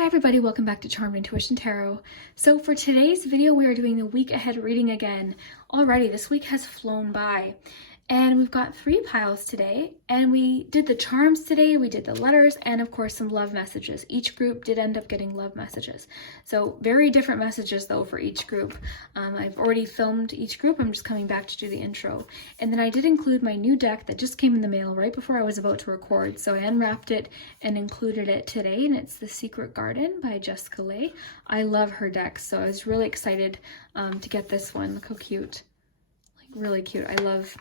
Hi everybody, welcome back to Charmed Intuition Tarot. So for today's video, we are doing the week ahead reading again. Already, this week has flown by. And we've got 3 piles today, and we did the charms today, we did the letters, and of course some love messages. Each group did end up getting love messages. So very different messages though for each group. I've already filmed each group, I'm just coming back to do the intro. And then I did include my new deck that just came in the mail right before I was about to record. So I unwrapped it and included it today, and it's The Secret Garden by Jessica Leigh. I love her deck, so I was really excited to get this one. Look how cute. Like really cute. I love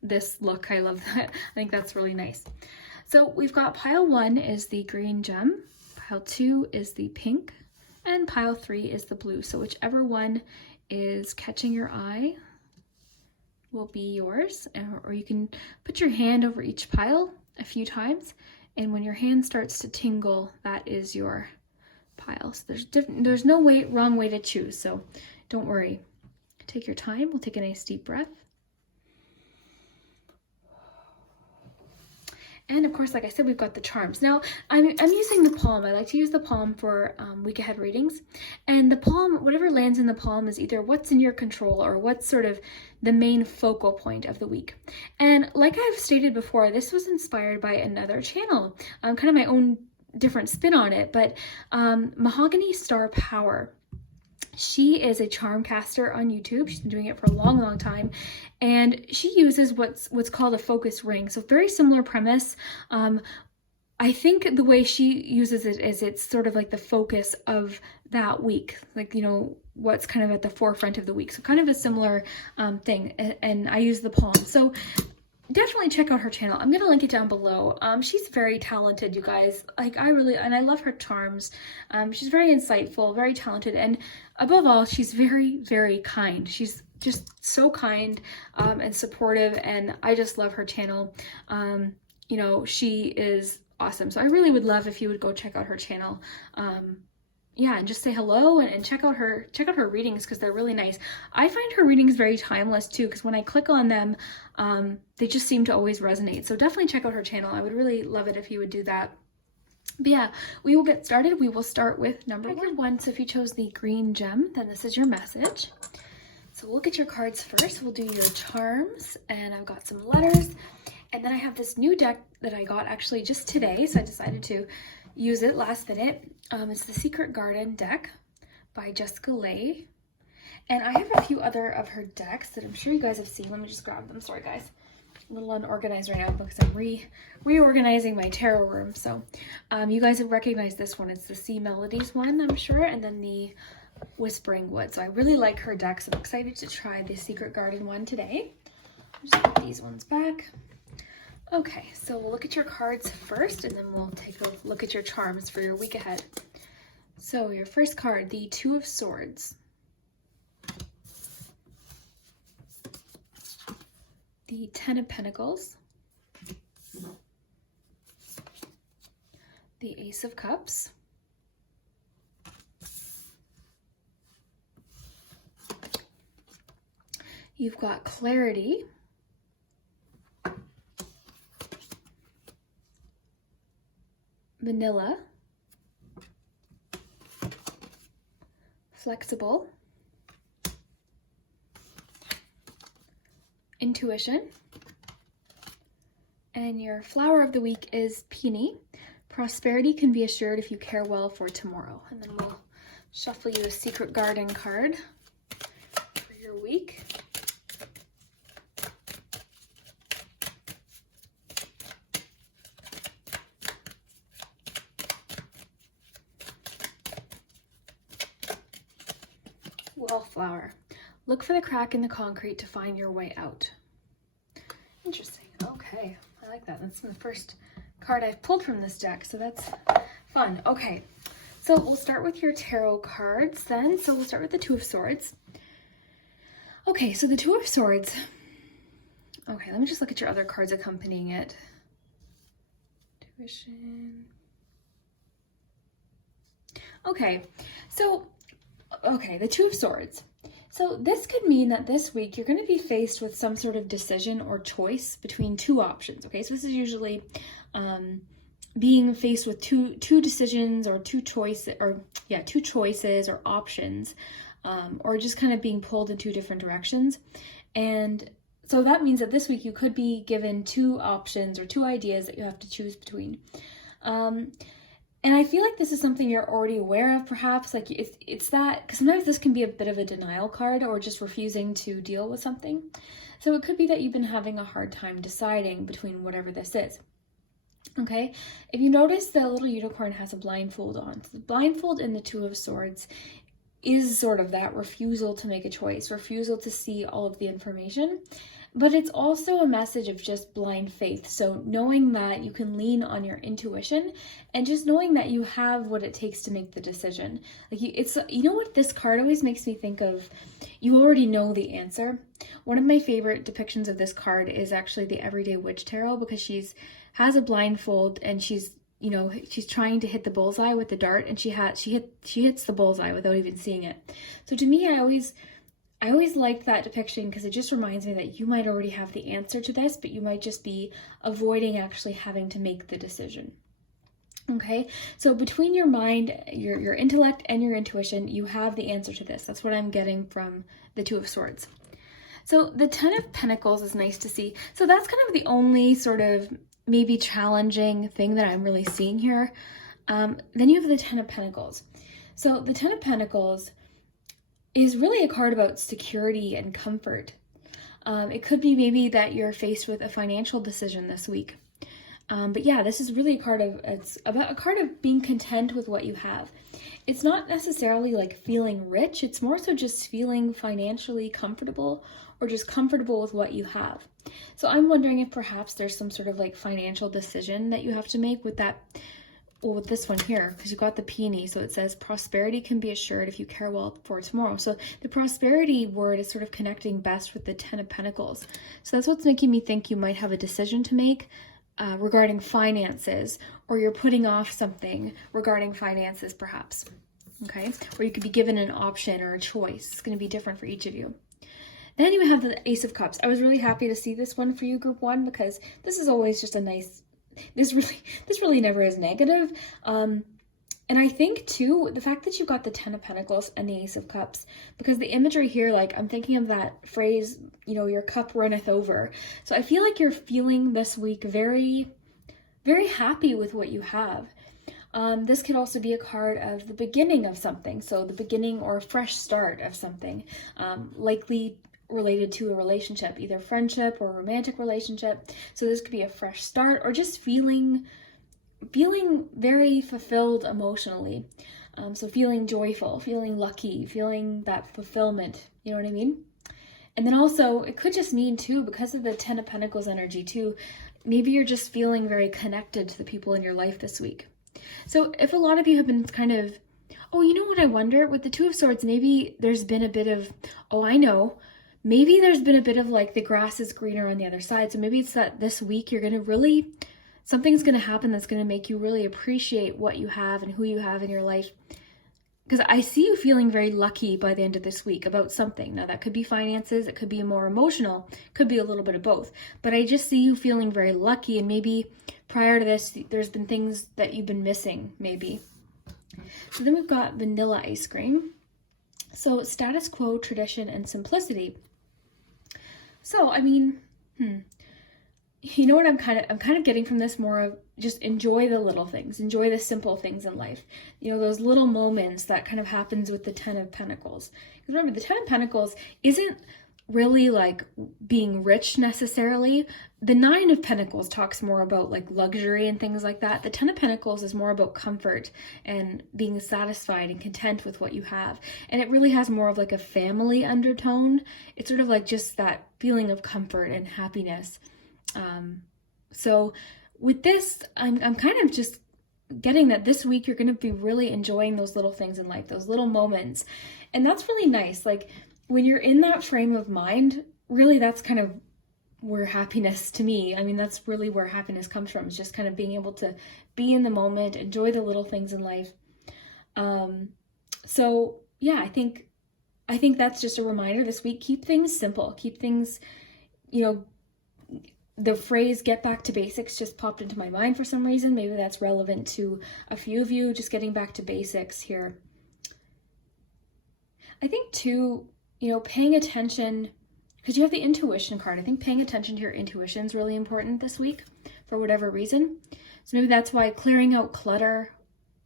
this look. I love that. I think that's really nice. So we've got pile 1 is the green gem, pile 2 is the pink, and pile 3 is the blue. So whichever one is catching your eye will be yours, or you can put your hand over each pile a few times, and when your hand starts to tingle, that is your pile. So there's no wrong way to choose, so don't worry. Take your time. We'll take a nice deep breath. And of course, like I said, we've got the charms. Now, I'm using the palm. I like to use the palm for week ahead readings. And the palm, whatever lands in the palm is either what's in your control or what's sort of the main focal point of the week. And like I've stated before, this was inspired by another channel, kind of my own different spin on it, but Mahogany Star Power. She is a charm caster on YouTube. She's been doing it for a long, long time. And she uses what's called a focus ring. So very similar premise. I think the way she uses it is it's sort of like the focus of that week. Like, you know, what's kind of at the forefront of the week. So kind of a similar thing. And I use the palm. So definitely check out her channel. I'm going to link it down below. She's very talented, you guys. Like I love her charms. She's very insightful, very talented, and above all, she's very, very kind. She's just so kind and supportive, and I just love her channel. You know, she is awesome. So I really would love if you would go check out her channel. Yeah, and just say hello and check out her readings because they're really nice. I find her readings very timeless too, because when I click on them, they just seem to always resonate. So definitely check out her channel. I would really love it if you would do that. But yeah, we will get started. We will start with number 1. So if you chose the green gem, then this is your message. So we'll look at your cards first. We'll do your charms, and I've got some letters. And then I have this new deck that I got actually just today, so I decided to use it last minute. It's the Secret Garden deck by Jessica Leigh. And I have a few other of her decks that I'm sure you guys have seen. Let me just grab them. Sorry, guys. A little unorganized right now because I'm reorganizing my tarot room. So you guys have recognized this one. It's the Sea Melodies one, I'm sure, and then the Whispering Wood. So I really like her decks. I'm excited to try the Secret Garden one today. I'll just put these ones back. Okay, so we'll look at your cards first, and then we'll take a look at your charms for your week ahead. So your first card, the Two of Swords. The Ten of Pentacles. The Ace of Cups. You've got Clarity. Vanilla, Flexible, Intuition, and your flower of the week is Peony. Prosperity can be assured if you care well for tomorrow. And then we'll shuffle you a Secret Garden card for your week. Wallflower. Look for the crack in the concrete to find your way out. Interesting. Okay. I like that. That's the first card I've pulled from this deck, so that's fun. Okay. So we'll start with your tarot cards then. So we'll start with the Two of Swords. Okay, so the Two of Swords. Okay, let me just look at your other cards accompanying it. Intuition. Okay, so the Two of Swords. So this could mean that this week you're going to be faced with some sort of decision or choice between two options. Okay, so this is usually being faced with two decisions or two choices or options, or just kind of being pulled in two different directions. And so that means that this week you could be given two options or two ideas that you have to choose between. And I feel like this is something you're already aware of, perhaps. Like it's that, because sometimes this can be a bit of a denial card or just refusing to deal with something. So it could be that you've been having a hard time deciding between whatever this is. Okay, if you notice, the little unicorn has a blindfold on. So the blindfold in the Two of Swords is sort of that refusal to make a choice, refusal to see all of the information. But it's also a message of just blind faith. So knowing that you can lean on your intuition and just knowing that you have what it takes to make the decision. Like you know what this card always makes me think of? You already know the answer. One of my favorite depictions of this card is actually the Everyday Witch Tarot, because has a blindfold and she's trying to hit the bullseye with the dart, and she hits the bullseye without even seeing it. So to me, I always liked that depiction, because it just reminds me that you might already have the answer to this, but you might just be avoiding actually having to make the decision. Okay, so between your mind, your intellect, and your intuition, you have the answer to this. That's what I'm getting from the Two of Swords. So the Ten of Pentacles is nice to see. So that's kind of the only sort of maybe challenging thing that I'm really seeing here. Then you have the Ten of Pentacles. So the Ten of Pentacles is really a card about security and comfort. It could be maybe that you're faced with a financial decision this week. But yeah, this is really it's about a card of being content with what you have. It's not necessarily like feeling rich. It's more so just feeling financially comfortable, or just comfortable with what you have. So I'm wondering if perhaps there's some sort of like financial decision that you have to make with that. Well, with this one here, because you've got the peony, so it says prosperity can be assured if you care well for tomorrow. So the prosperity word is sort of connecting best with the Ten of Pentacles. So that's what's making me think you might have a decision to make regarding finances, or you're putting off something regarding finances perhaps. Okay, or you could be given an option or a choice. It's going to be different for each of you. Then you have the Ace of Cups. I was really happy to see this one for you, Group 1, because this is always just a nice. This really never is negative. And I think too, the fact that you've got the Ten of Pentacles and the Ace of Cups, because the imagery here, like I'm thinking of that phrase, your cup runneth over. So I feel like you're feeling this week very, very happy with what you have. This could also be a card of the beginning of something. So the beginning or a fresh start of something, likely related to a relationship, either friendship or romantic relationship. So this could be a fresh start, or just feeling very fulfilled emotionally. So feeling joyful, feeling lucky, feeling that fulfillment, you know what I mean? And then also it could just mean too, because of the Ten of Pentacles energy too, maybe you're just feeling very connected to the people in your life this week. So if a lot of you have been kind of, oh, you know what I wonder? With the Two of Swords, maybe there's been a bit of, maybe there's been a bit of like the grass is greener on the other side. So maybe it's that this week you're going to something's going to happen that's going to make you really appreciate what you have and who you have in your life. Because I see you feeling very lucky by the end of this week about something. Now that could be finances, it could be more emotional, could be a little bit of both. But I just see you feeling very lucky, and maybe prior to this, there's been things that you've been missing, maybe. So then we've got vanilla ice cream. So status quo, tradition, and simplicity. So, I mean, you know what I'm kind of getting from this, more of just enjoy the little things, enjoy the simple things in life. Those little moments that kind of happens with the Ten of Pentacles. Because remember, the Ten of Pentacles isn't really like being rich necessarily. The Nine of Pentacles talks more about like luxury and things like that. The Ten of Pentacles is more about comfort and being satisfied and content with what you have. And it really has more of like a family undertone. It's sort of like just that feeling of comfort and happiness. So with this, I'm kind of just getting that this week you're going to be really enjoying those little things in life, those little moments. And that's really nice. Like when you're in that frame of mind, really that's kind of where happiness, to me, I mean, that's really where happiness comes from. It's just kind of being able to be in the moment, enjoy the little things in life. So yeah, I think that's just a reminder this week. Keep things simple. Keep things, the phrase get back to basics just popped into my mind for some reason. Maybe that's relevant to a few of you, just getting back to basics here. I think too, you know, paying attention, because you have the intuition card. I think paying attention to your intuition is really important this week for whatever reason. So maybe that's why clearing out clutter,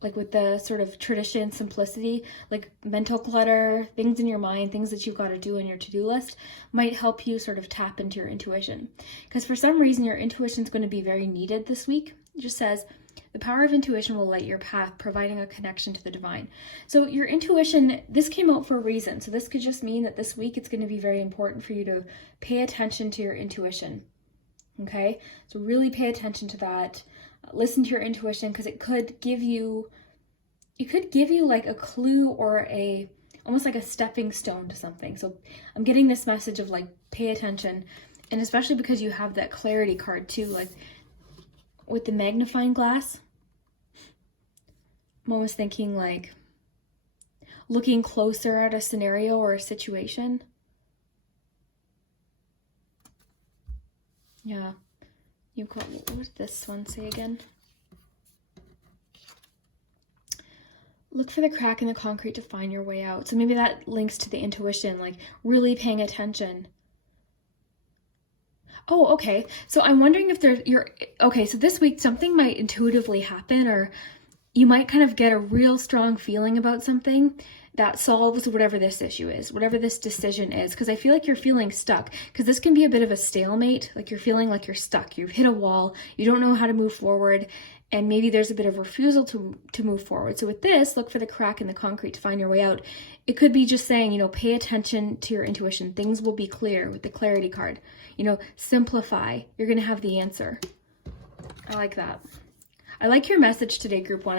like with the sort of tradition, simplicity, like mental clutter, things in your mind, things that you've got to do in your to-do list, might help you sort of tap into your intuition. Because for some reason, your intuition is going to be very needed this week. It just says, the power of intuition will light your path, providing a connection to the divine. So your intuition, this came out for a reason. So this could just mean that this week it's going to be very important for you to pay attention to your intuition. Okay? So really pay attention to that. Listen to your intuition, because it could give you like a clue or almost like a stepping stone to something. So I'm getting this message of like, pay attention. And especially because you have that clarity card too, like with the magnifying glass, I'm almost thinking like looking closer at a scenario or a situation. Yeah. You've got, what does this one say again? Look for the crack in the concrete to find your way out. So maybe that links to the intuition, like really paying attention. Oh, okay. So I'm wondering if okay, so this week something might intuitively happen, or you might kind of get a real strong feeling about something that solves whatever this issue is, whatever this decision is. Because I feel like you're feeling stuck, because this can be a bit of a stalemate. Like you're feeling like you're stuck. You've hit a wall. You don't know how to move forward. And maybe there's a bit of refusal to move forward. So with this, look for the crack in the concrete to find your way out. It could be just saying, you know, pay attention to your intuition. Things will be clear with the clarity card. You know, simplify. You're going to have the answer. I like that. I like your message today, group one.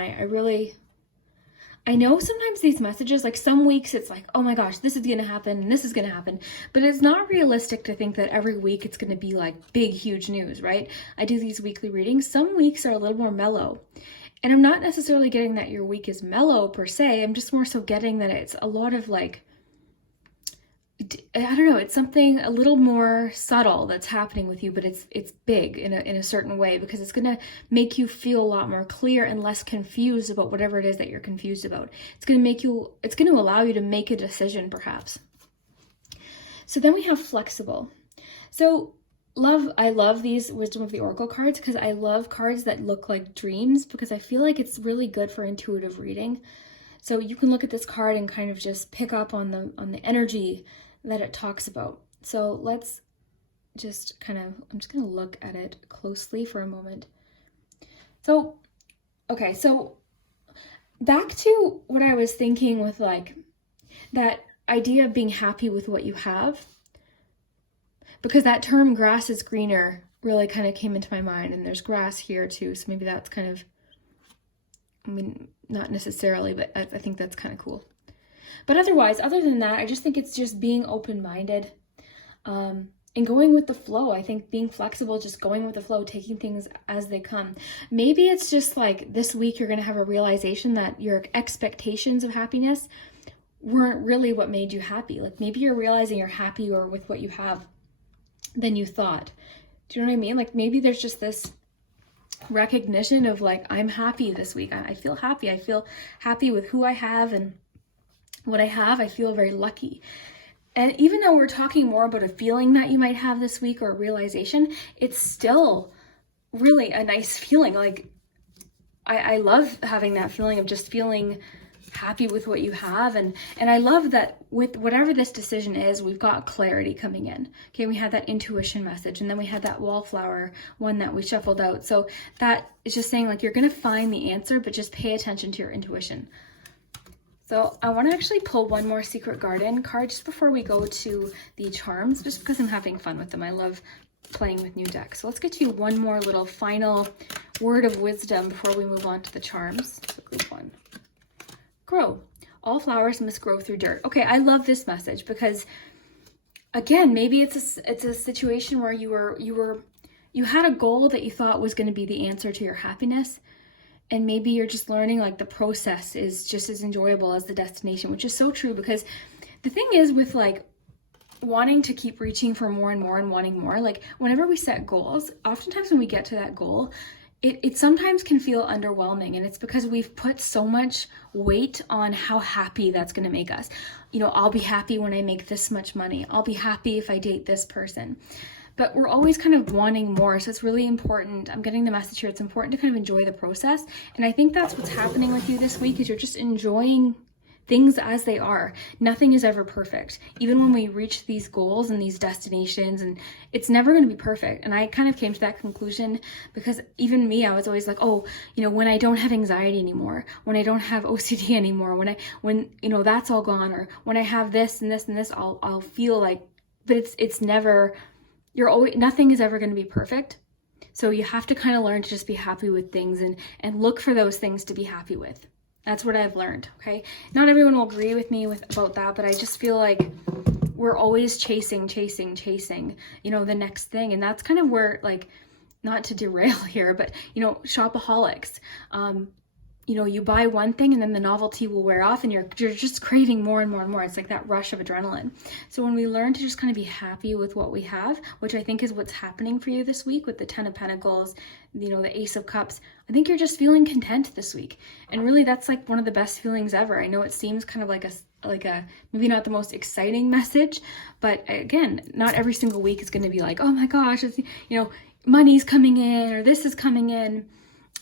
I know sometimes these messages, like some weeks it's like, oh my gosh, this is going to happen and this is going to happen. But it's not realistic to think that every week it's going to be like big, huge news, right? I do these weekly readings. Some weeks are a little more mellow. And I'm not necessarily getting that your week is mellow per se. I'm just more so getting that it's a lot of like, I don't know, it's something a little more subtle that's happening with you, but it's big in a certain way, because it's going to make you feel a lot more clear and less confused about whatever it is that you're confused about. It's going to allow you to make a decision perhaps. So then we have flexible. So I love these Wisdom of the Oracle cards, because I love cards that look like dreams, because I feel like it's really good for intuitive reading. So you can look at this card and kind of just pick up on the energy that it talks about. So let's just I'm just going to look at it closely for a moment. So, okay, so back to what I was thinking with like that idea of being happy with what you have, because that term grass is greener really kind of came into my mind, and there's grass here too. So maybe that's kind of, I mean, not necessarily, but I think that's kind of cool. But otherwise, other than that, I just think it's just being open-minded and going with the flow. I think being flexible, just going with the flow, taking things as they come. Maybe it's just like this week you're going to have a realization that your expectations of happiness weren't really what made you happy. Like maybe you're realizing you're happier with what you have than you thought. Do you know what I mean? Like maybe there's just this recognition of like, I'm happy this week. I feel happy. I feel happy with who I have and what I have. I feel very lucky. And even though we're talking more about a feeling that you might have this week or a realization, it's still really a nice feeling. Like I love having that feeling of just feeling happy with what you have. And I love that with whatever this decision is, we've got clarity coming in. Okay, we had that intuition message, and then we had that wallflower one that we shuffled out. So that is just saying like you're going to find the answer, but just pay attention to your intuition. So I want to actually pull one more Secret Garden card just before we go to the charms, just because I'm having fun with them. I love playing with new decks. So let's get you one more little final word of wisdom before we move on to the charms. So group one. Grow. All flowers must grow through dirt. Okay, I love this message because, again, maybe it's a situation where you had a goal that you thought was going to be the answer to your happiness. And maybe you're just learning like the process is just as enjoyable as the destination, which is so true, because the thing is with like wanting to keep reaching for more and more and wanting more. Like whenever we set goals, oftentimes when we get to that goal, it sometimes can feel underwhelming, and it's because we've put so much weight on how happy that's going to make us. You know, I'll be happy when I make this much money. I'll be happy if I date this person. But we're always kind of wanting more, so it's really important. I'm getting the message here. It's important to kind of enjoy the process, and I think that's what's happening with you this week, is you're just enjoying things as they are. Nothing is ever perfect. Even when we reach these goals and these destinations, and it's never going to be perfect. And I kind of came to that conclusion because even me, I was always like, oh, you know, when I don't have anxiety anymore, when I don't have OCD anymore, when you know, that's all gone, or when I have this and this and this, I'll feel like, but it's never, nothing is ever going to be perfect. So you have to kind of learn to just be happy with things and look for those things to be happy with. That's what I've learned, okay? Not everyone will agree with me about that, but I just feel like we're always chasing, you know, the next thing. And that's kind of where, like, not to derail here, but, you know, shopaholics. You know, you buy one thing and then the novelty will wear off and you're just craving more and more and more. It's like that rush of adrenaline. So when we learn to just kind of be happy with what we have, which I think is what's happening for you this week with the 10 of Pentacles, you know, the Ace of Cups, I think you're just feeling content this week. And really that's like one of the best feelings ever. I know it seems kind of like a maybe not the most exciting message, but again, not every single week is going to be like, oh my gosh, it's, you know, money's coming in or this is coming in.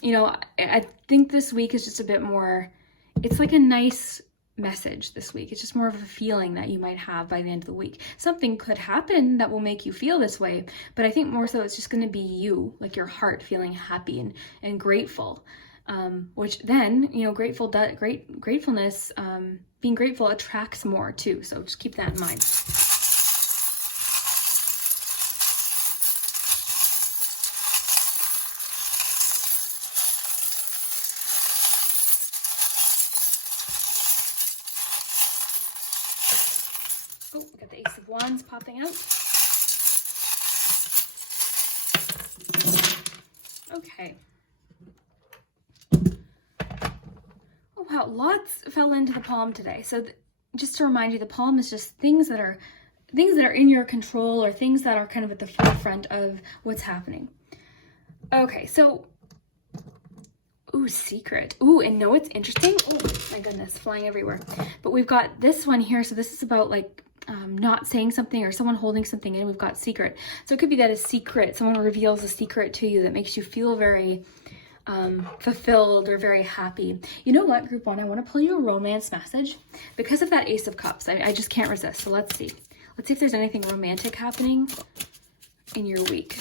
You know, I think this week is just a bit more, it's like a nice message this week. It's just more of a feeling that you might have by the end of the week. Something could happen that will make you feel this way, but I think more so it's just going to be you, like your heart feeling happy and grateful, which then, you know, gratefulness, being grateful attracts more too. So just keep that in mind. Oh, we got the Ace of Wands popping out. Okay. Oh wow, lots fell into the palm today. So just to remind you, the palm is just things that are in your control, or things that are kind of at the forefront of what's happening. Okay, so ooh, secret. Ooh, and know what's interesting? Oh my goodness, flying everywhere. But we've got this one here. So this is about like not saying something or someone holding something in. We've got secret. So it could be that a secret, someone reveals a secret to you that makes you feel very fulfilled or very happy. You know what, group one, I want to pull you a romance message because of that Ace of Cups. I just can't resist. So let's see. Let's see if there's anything romantic happening in your week.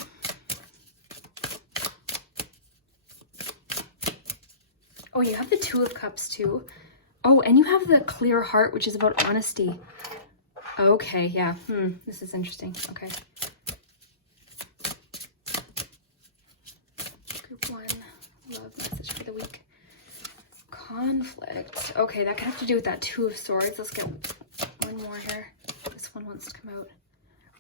Oh, you have the Two of Cups too. Oh, and you have the Clear Heart, which is about honesty. Okay, yeah. This is interesting. Okay. Group one, love message for the week. Conflict. Okay, that could have to do with that Two of Swords. Let's get one more here. This one wants to come out.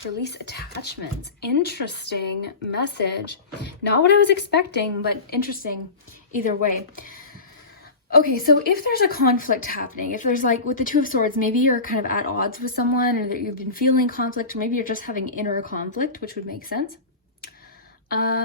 Release attachments. Interesting message. Not what I was expecting, but interesting either way. Okay, so if there's a conflict happening, if there's like with the Two of Swords, maybe you're kind of at odds with someone, or that you've been feeling conflict, or maybe you're just having inner conflict, which would make sense.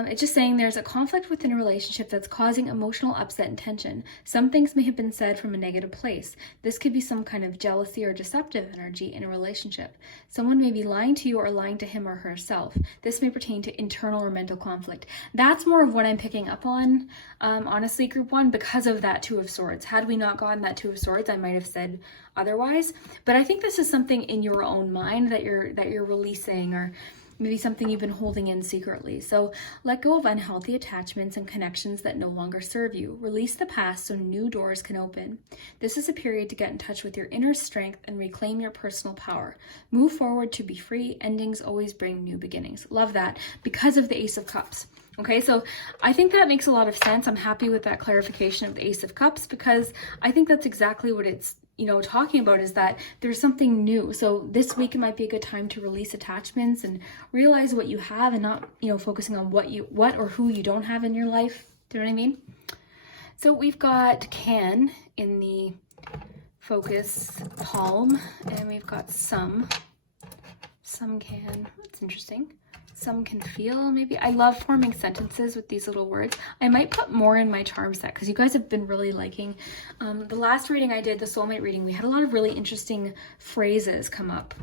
It's just saying there's a conflict within a relationship that's causing emotional upset and tension. Some things may have been said from a negative place. This could be some kind of jealousy or deceptive energy in a relationship. Someone may be lying to you or lying to him or herself. This may pertain to internal or mental conflict. That's more of what I'm picking up on, honestly, group one, because of that Two of Swords. Had we not gotten that Two of Swords, I might have said otherwise. But I think this is something in your own mind that you're releasing, or maybe something you've been holding in secretly. So let go of unhealthy attachments and connections that no longer serve you. Release the past so new doors can open. This is a period to get in touch with your inner strength and reclaim your personal power. Move forward to be free. Endings always bring new beginnings. Love that, because of the Ace of Cups. Okay, so I think that makes a lot of sense. I'm happy with that clarification of the Ace of Cups, because I think that's exactly what it's, you know, talking about, is that there's something new. So this week it might be a good time to release attachments and realize what you have, and not, you know, focusing on what or who you don't have in your life. Do you know what I mean? So we've got can in the focus palm, and we've got some Some can, that's interesting. Some can feel, maybe. I love forming sentences with these little words. I might put more in my charm set because you guys have been really liking. The last reading I did, the soulmate reading, we had a lot of really interesting phrases come up.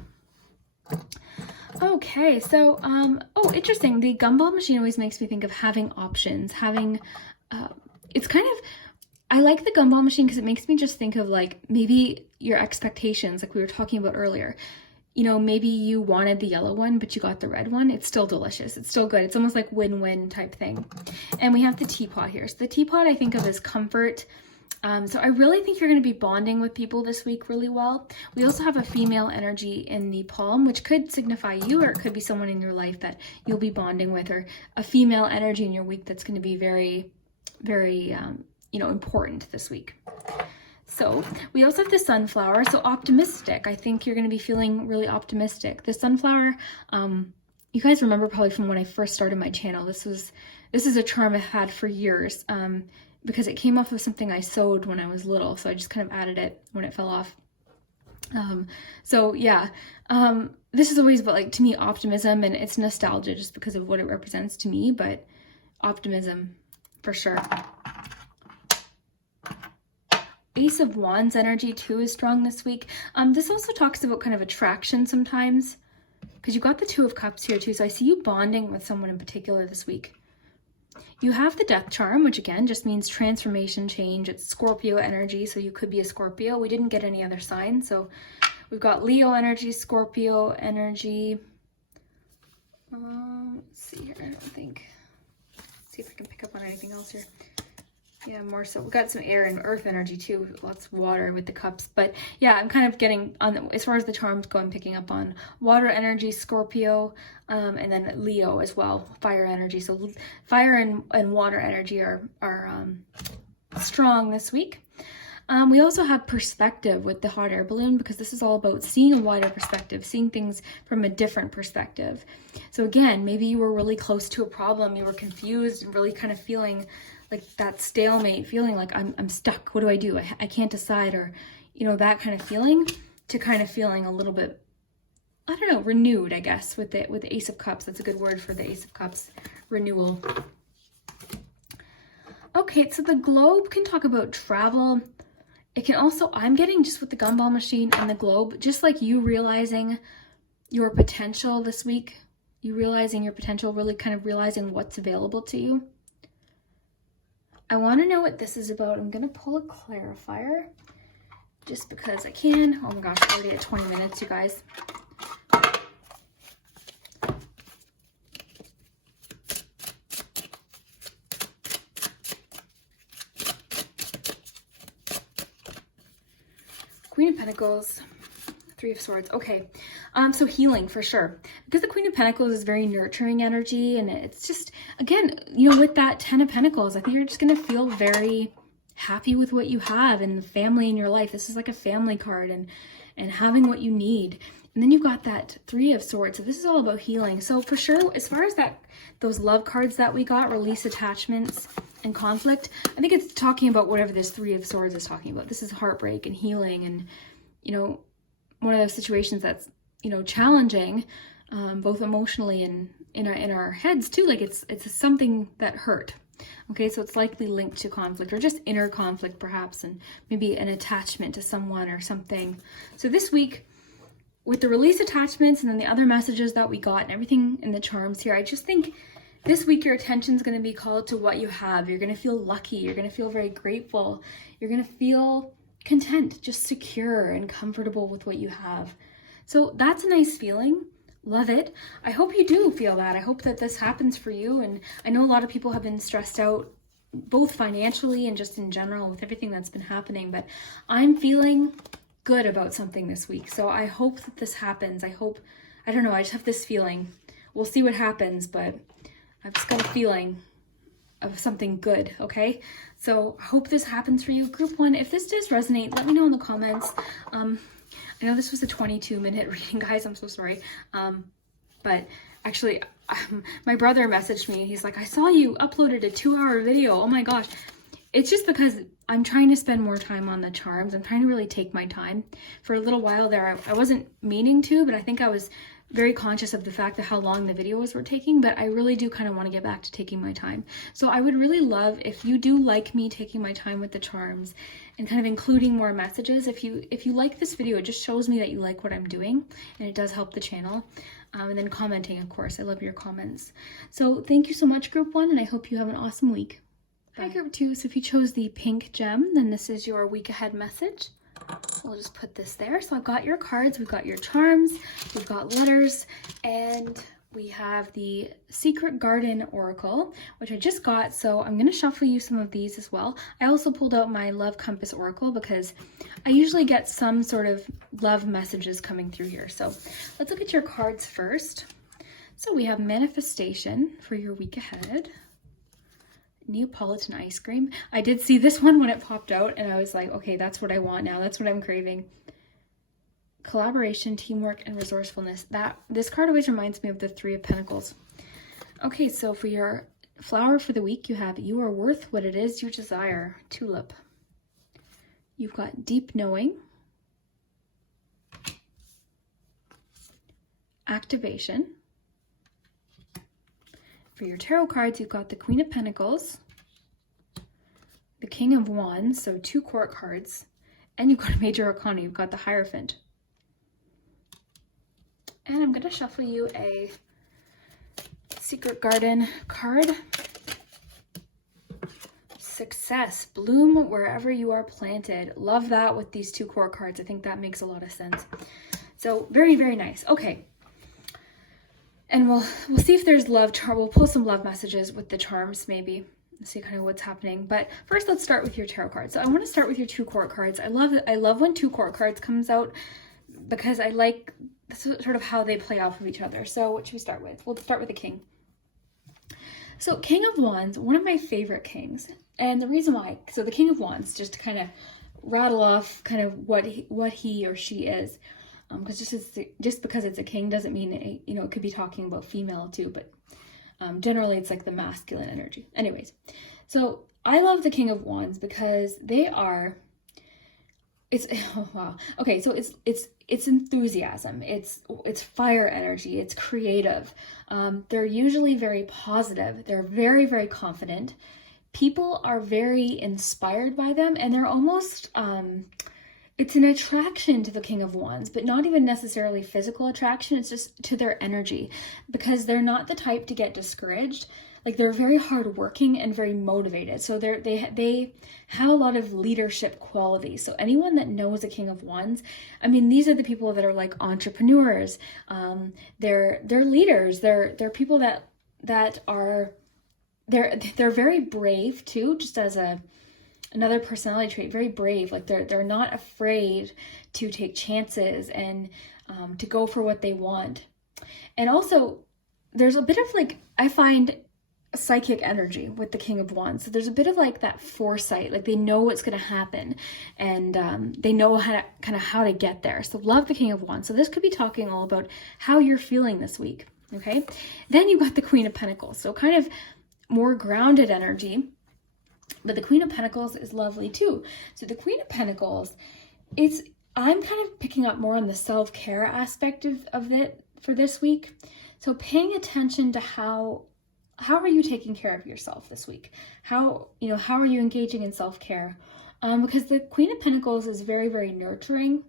Okay, so, oh, interesting. The gumball machine always makes me think of having options, having, it's kind of, I like the gumball machine because it makes me just think of like maybe your expectations, like we were talking about earlier. You know, maybe you wanted the yellow one, but you got the red one. It's still delicious. It's still good. It's almost like win-win type thing. And we have the teapot here. So the teapot I think of as comfort. So I really think you're going to be bonding with people this week really well. We also have a female energy in the palm, which could signify you, or it could be someone in your life that you'll be bonding with, or a female energy in your week that's going to be very, very, you know, important this week. So we also have the sunflower, so optimistic. I think you're going to be feeling really optimistic. The sunflower, you guys remember probably from when I first started my channel, this is a charm I've had for years because it came off of something I sewed when I was little. So I just kind of added it when it fell off. So yeah, this is always about, like, to me, optimism, and it's nostalgia just because of what it represents to me, but optimism for sure. Ace of Wands energy too is strong this week. This also talks about kind of attraction sometimes, because you got the Two of Cups here too. So I see you bonding with someone in particular this week. You have the Death charm, which again just means transformation, change. It's Scorpio energy, so you could be a Scorpio. We didn't get any other sign, so we've got Leo energy, Scorpio energy. Let's see here. I don't think. Let's see if I can pick up on anything else here. Yeah, more so. We've got some air and earth energy too, lots of water with the cups. But yeah, I'm kind of getting on, as far as the charms go, I'm picking up on water energy, Scorpio, and then Leo as well, fire energy. So fire and water energy are strong this week. We also have perspective with the hot air balloon, because this is all about seeing a wider perspective, seeing things from a different perspective. So again, maybe you were really close to a problem, you were confused and really kind of feeling like that stalemate, feeling like I'm stuck. What do? I can't decide, or, you know, that kind of feeling, to kind of feeling a little bit, I don't know, renewed, I guess, with the Ace of Cups. That's a good word for the Ace of Cups, renewal. Okay, so the globe can talk about travel. It can also, I'm getting just with the gumball machine and the globe, just like you realizing your potential this week, you realizing your potential, really kind of realizing what's available to you. I want to know what this is about. I'm going to pull a clarifier just because I can. Oh my gosh, already at 20 minutes, you guys. Queen of Pentacles, Three of Swords. Okay, so healing for sure. Because the Queen of Pentacles is very nurturing energy, and it's just, again, you know, with that Ten of Pentacles, I think you're just going to feel very happy with what you have and the family in your life. This is like a family card, and having what you need. And then you've got that Three of Swords. So this is all about healing. So for sure, as far as those love cards that we got, release attachments and conflict, I think it's talking about whatever this Three of Swords is talking about. This is heartbreak and healing, and, you know, one of those situations that's, you know, challenging, both emotionally and in our heads too. Like it's something that hurt. Okay, so it's likely linked to conflict, or just inner conflict perhaps, and maybe an attachment to someone or something. So this week, with the release attachments and then the other messages that we got and everything in the charms here, I just think this week your attention is going to be called to what you have. You're going to feel lucky. You're going to feel very grateful. You're going to feel content, just secure and comfortable with what you have. So that's a nice feeling. Love it. I hope you do feel that. I hope that this happens for you. And I know a lot of people have been stressed out, both financially and just in general with everything that's been happening, but I'm feeling good about something this week. So I hope that this happens. I don't know, I just have this feeling. We'll see what happens, but I've just got a feeling of something good, okay? So I hope this happens for you. Group 1, if this does resonate, let me know in the comments. I know this was a 22-minute reading, guys. I'm so sorry. But actually, my brother messaged me. He's like, I saw you uploaded a 2-hour video. Oh my gosh. It's just because I'm trying to spend more time on the charms. I'm trying to really take my time. For a little while there, I wasn't meaning to, but I think I was very conscious of the fact that how long the videos were taking, but I really do kind of want to get back to taking my time. So I would really love if you do like me taking my time with the charms and kind of including more messages. If you like this video, it just shows me that you like what I'm doing, and it does help the channel. And then commenting, of course. I love your comments. So thank you so much, Group 1, and I hope you have an awesome week. Bye. Hi, Group 2. So if you chose the pink gem, then this is your week ahead message. We'll just put this there. So I've got your cards, we've got your charms, we've got letters, and we have the Secret Garden Oracle, which I just got. So I'm going to shuffle you some of these as well. I also pulled out my Love Compass Oracle because I usually get some sort of love messages coming through here. So let's look at your cards first. So we have Manifestation for your week ahead. Neapolitan ice cream. I did see this one when it popped out, and I was like, okay, that's what I want now. That's what I'm craving. Collaboration, teamwork, and resourcefulness. This card always reminds me of the Three of Pentacles. Okay, so for your flower for the week, you have You Are Worth What It Is You Desire, Tulip. You've got Deep Knowing, Activation. For your tarot cards, you've got the Queen of Pentacles, the King of Wands, so 2 court cards, and you've got a Major Arcana, you've got the Hierophant. And I'm going to shuffle you a Secret Garden card. Success, bloom wherever you are planted. Love that with these 2 court cards. I think that makes a lot of sense. So very, very nice. Okay. And we'll see if there's love. We'll pull some love messages with the charms, maybe. See kind of what's happening. But first, let's start with your tarot cards. So I want to start with your 2 court cards. I love when 2 court cards comes out because I like sort of how they play off of each other. So what should we start with? We'll start with the King. So King of Wands, one of my favorite kings. And the reason why, so the King of Wands, just to kind of rattle off kind of what he or she is. Because just because it's a king doesn't mean it could be talking about female too, but generally it's like the masculine energy. Anyways, so I love the King of Wands because oh wow. Okay, so it's enthusiasm, it's fire energy, it's creative. They're usually very positive. They're very, very confident. People are very inspired by them, and they're almost it's an attraction to the King of Wands, but not even necessarily physical attraction. It's just to their energy, because they're not the type to get discouraged. Like, they're very hardworking and very motivated. So they have a lot of leadership qualities. So anyone that knows a King of Wands, I mean, these are the people that are like entrepreneurs. They're leaders. They're people that are they're very brave too. Just as another personality trait, very brave. Like they're not afraid to take chances and to go for what they want. And also, there's a bit of like, I find, psychic energy with the King of Wands. So there's a bit of like that foresight, like they know what's going to happen, and they know how to get there. So love the King of Wands. So this could be talking all about how you're feeling this week. Okay. Then you've got the Queen of Pentacles. So kind of more grounded energy, but the Queen of Pentacles is lovely too. So the Queen of Pentacles, I'm kind of picking up more on the self-care aspect of it for this week. So paying attention to how are you taking care of yourself this week? How are you engaging in self-care? Because the Queen of Pentacles is very, very nurturing.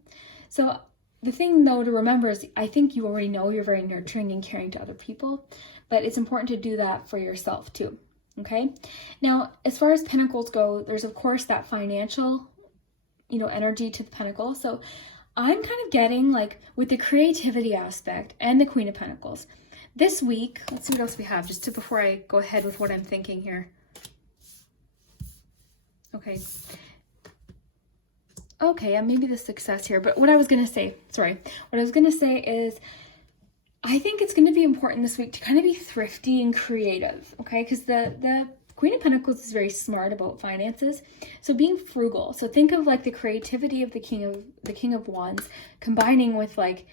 So the thing though to remember is, I think you already know you're very nurturing and caring to other people, but it's important to do that for yourself too. Okay. Now, as far as Pentacles go, there's of course that financial, energy to the Pentacle. So I'm kind of getting like with the creativity aspect and the Queen of Pentacles. This week, let's see what else we have before I go ahead with what I'm thinking here. Okay, maybe the success here, but what I was going to say is, I think it's going to be important this week to kind of be thrifty and creative, okay? Because the Queen of Pentacles is very smart about finances, so being frugal. So think of like the creativity of the King of Wands combining with like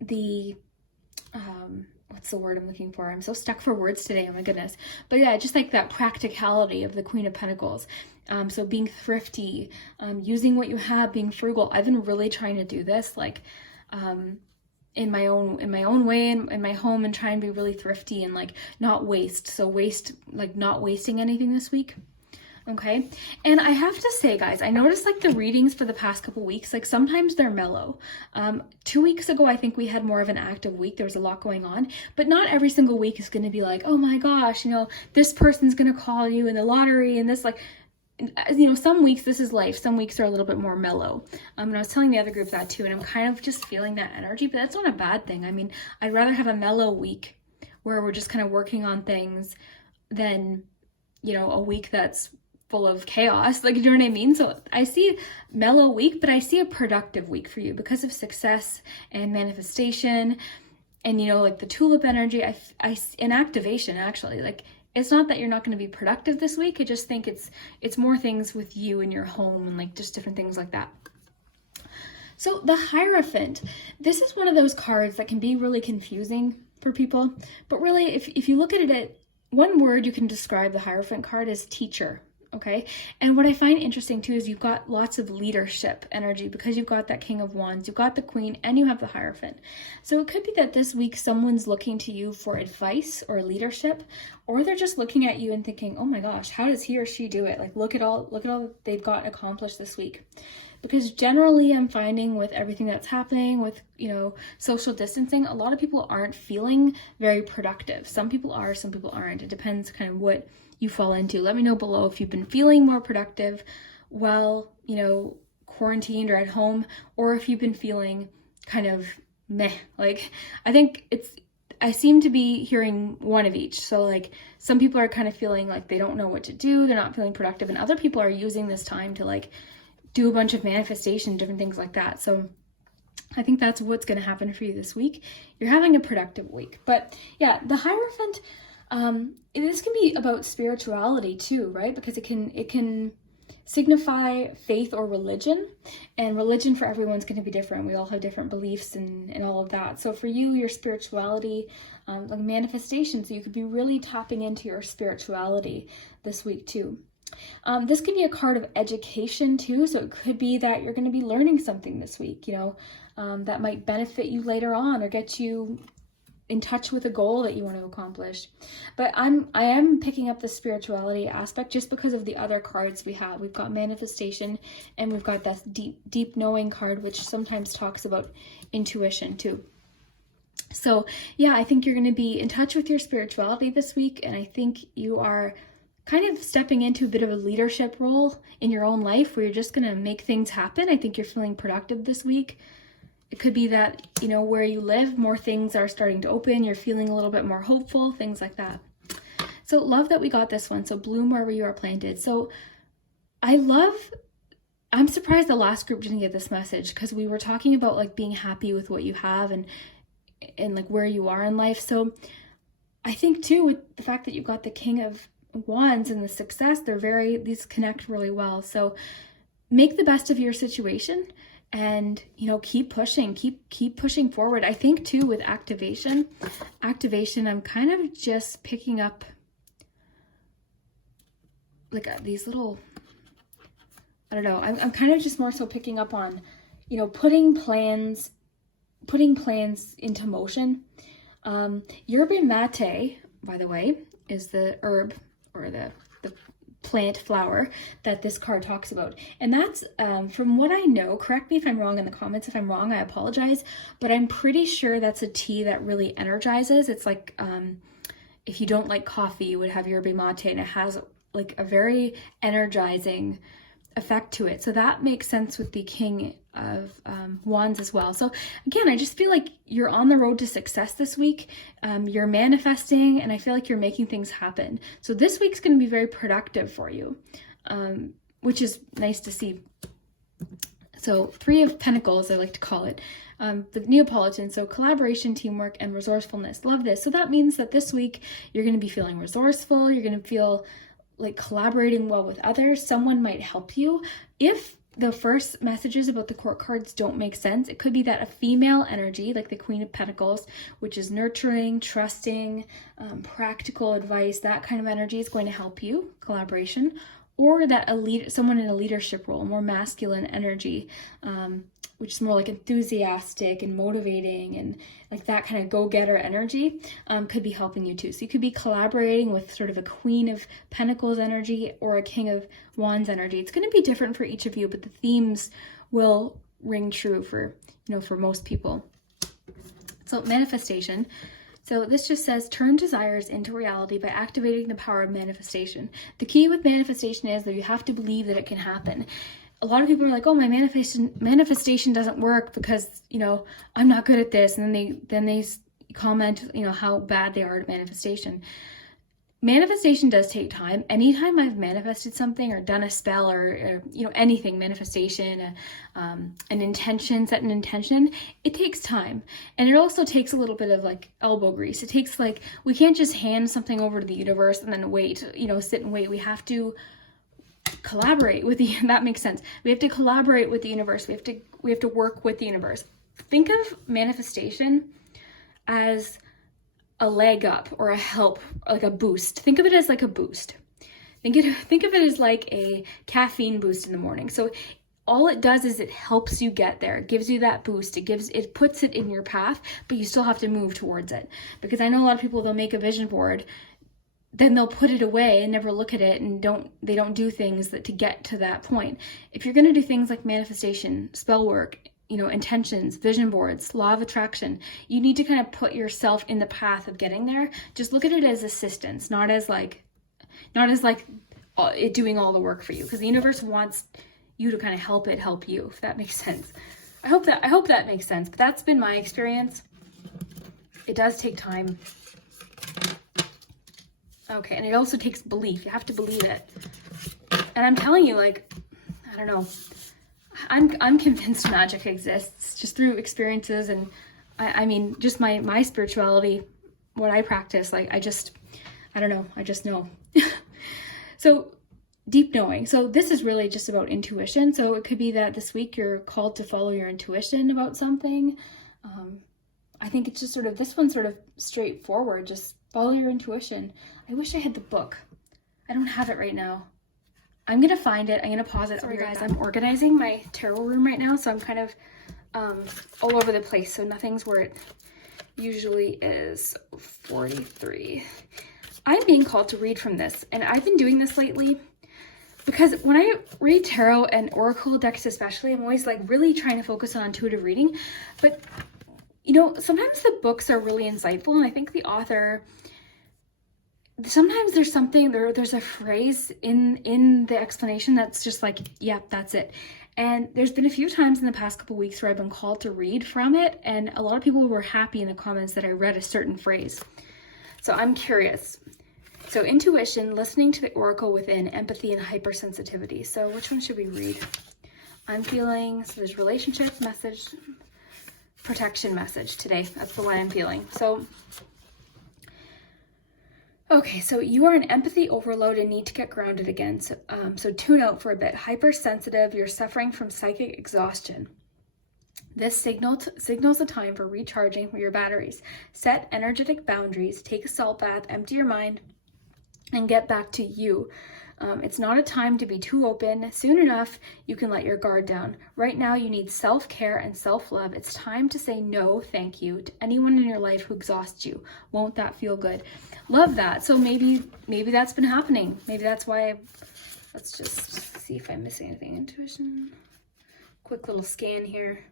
the what's the word I'm looking for? I'm so stuck for words today. Oh my goodness. But yeah, just like that practicality of the Queen of Pentacles. So being thrifty, using what you have, being frugal. I've been really trying to do this, like, in my own way in my home, and try and be really thrifty and like not waste. So not wasting anything this week. Okay. And I have to say, guys, I noticed like the readings for the past couple weeks, like sometimes they're mellow. 2 weeks ago, I think we had more of an active week. There was a lot going on, but not every single week is going to be like, oh my gosh, this person's going to call you in the lottery and this, like, some weeks this is life. Some weeks are a little bit more mellow. And I was telling the other group that too, and I'm kind of just feeling that energy, but that's not a bad thing. I mean, I'd rather have a mellow week where we're just kind of working on things than, a week that's full of chaos. Like, you know what I mean? So I see mellow week, but I see a productive week for you because of success and manifestation and, like the tulip energy, and activation, actually. Like, it's not that you're not going to be productive this week. I just think it's more things with you and your home and like just different things like that. So the Hierophant, this is one of those cards that can be really confusing for people. But really, if you look at it, one word you can describe the Hierophant card is teacher. Okay. And what I find interesting too is you've got lots of leadership energy because you've got that King of Wands, you've got the Queen, and you have the Hierophant. So it could be that this week someone's looking to you for advice or leadership, or they're just looking at you and thinking, oh my gosh, how does he or she do it? Like, look at all that they've got accomplished this week. Because generally I'm finding with everything that's happening with, social distancing, a lot of people aren't feeling very productive. Some people are, some people aren't. It depends kind of what you fall into. Let me know below if you've been feeling more productive while, quarantined or at home, or if you've been feeling kind of meh. Like, I seem to be hearing one of each. So like some people are kind of feeling like they don't know what to do. They're not feeling productive. And other people are using this time to like do a bunch of manifestation, different things like that. So I think that's what's going to happen for you this week. You're having a productive week. But yeah, the Hierophant, this can be about spirituality too, right? Because it can signify faith or religion, and religion for everyone's going to be different. We all have different beliefs and all of that. So for you, your spirituality, like manifestation, so you could be really tapping into your spirituality this week too. This could be a card of education too. So it could be that you're going to be learning something this week, that might benefit you later on or get you in touch with a goal that you want to accomplish. But I am picking up the spirituality aspect just because of the other cards we have. We've got manifestation, and we've got that deep knowing card, which sometimes talks about intuition too. So yeah, I think you're going to be in touch with your spirituality this week, and I think you are kind of stepping into a bit of a leadership role in your own life where you're just going to make things happen. I think you're feeling productive this week. It could be that, where you live, more things are starting to open. You're feeling a little bit more hopeful, things like that. So love that we got this one. So bloom wherever you are planted. So I'm surprised the last group didn't get this message, because we were talking about like being happy with what you have and like where you are in life. So I think too, with the fact that you've got the King of Wands and the success, these connect really well. So make the best of your situation. And, keep pushing, keep pushing forward. I think too, with activation, I'm kind of just picking up like these little, I don't know. I'm kind of just more so picking up on, putting plans into motion. Yerba mate, by the way, is the herb or the plant flower that this card talks about, and that's from what I know, correct me if I'm wrong in the comments. If I'm wrong, I apologize, but I'm pretty sure that's a tea that really energizes. It's like if you don't like coffee, you would have yerba mate, and it has like a very energizing effect to it. So that makes sense with the King of Wands as well. So again, I just feel like you're on the road to success this week. You're manifesting, and I feel like you're making things happen. So this week's going to be very productive for you, which is nice to see. So 3 of Pentacles, I like to call it, the Neapolitan. So collaboration, teamwork, and resourcefulness. Love this. So that means that this week you're going to be feeling resourceful. You're going to feel like collaborating well with others. Someone might help you. If the first messages about the court cards don't make sense, it could be that a female energy, like the Queen of Pentacles, which is nurturing, trusting, practical advice, that kind of energy is going to help you, collaboration. or that someone in a leadership role, more masculine energy, which is more like enthusiastic and motivating and like that kind of go-getter energy, could be helping you too. So you could be collaborating with sort of a Queen of Pentacles energy or a King of Wands energy. It's going to be different for each of you, but the themes will ring true for, for most people. So manifestation. So this just says, turn desires into reality by activating the power of manifestation. The key with manifestation is that you have to believe that it can happen. A lot of people are like, oh, my manifestation doesn't work because, I'm not good at this. And then they comment, how bad they are at manifestation. Manifestation does take time. Anytime I've manifested something or done a spell or anything, manifestation, an intention, set an intention, it takes time. And it also takes a little bit of like elbow grease. It takes we can't just hand something over to the universe and then wait, sit and wait. We have to collaborate with that makes sense. We have to collaborate with the universe. We have to work with the universe. Think of manifestation as a leg up or a help, like a boost. Think of it as like a boost. Think of it as like a caffeine boost in the morning. So all it does is it helps you get there. It gives you that boost. It puts it in your path, but you still have to move towards it. Because I know a lot of people, they'll make a vision board, then they'll put it away and never look at it, and they don't do things to get to that point. If you're going to do things like manifestation, spell work, intentions, vision boards, law of attraction, you need to kind of put yourself in the path of getting there. Just look at it as assistance, not as it doing all the work for you, because the universe wants you to kind of help you, if that makes sense. I hope that makes sense, but that's been my experience. It does take time. Okay, and it also takes belief. You have to believe it. And I'm telling you, I don't know, I'm convinced magic exists just through experiences, and I mean, just my spirituality, what I practice, I don't know, I just know. So deep knowing. So this is really just about intuition. So it could be that this week you're called to follow your intuition about something. I think it's just this one's sort of straightforward. Just follow your intuition. I wish I had the book. I don't have it right now. I'm going to find it. I'm going to pause it. Sorry guys, I'm organizing my tarot room right now, so I'm kind of all over the place. So nothing's where it usually is. 43. I'm being called to read from this, and I've been doing this lately because when I read tarot and oracle decks especially, I'm always really trying to focus on intuitive reading. But sometimes the books are really insightful, and I think the author, sometimes there's a phrase in the explanation that's just yep, that's it. And there's been a few times in the past couple weeks where I've been called to read from it, and a lot of people were happy in the comments that I read a certain phrase. So I'm curious. So intuition, listening to the oracle within, empathy, and hypersensitivity. So which one should we read? I'm feeling, so there's relationship message, protection message today. That's the one I'm feeling. So, okay, so you are in empathy overload and need to get grounded again. So tune out for a bit. Hypersensitive, you're suffering from psychic exhaustion. This signals a time for recharging your batteries. Set energetic boundaries, take a salt bath, empty your mind, and get back to you. It's not a time to be too open. Soon enough, you can let your guard down. Right now, you need self-care and self-love. It's time to say no, thank you to anyone in your life who exhausts you. Won't that feel good? Love that. So maybe that's been happening. Maybe that's why. Let's just see if I'm missing anything. Intuition. Quick little scan here.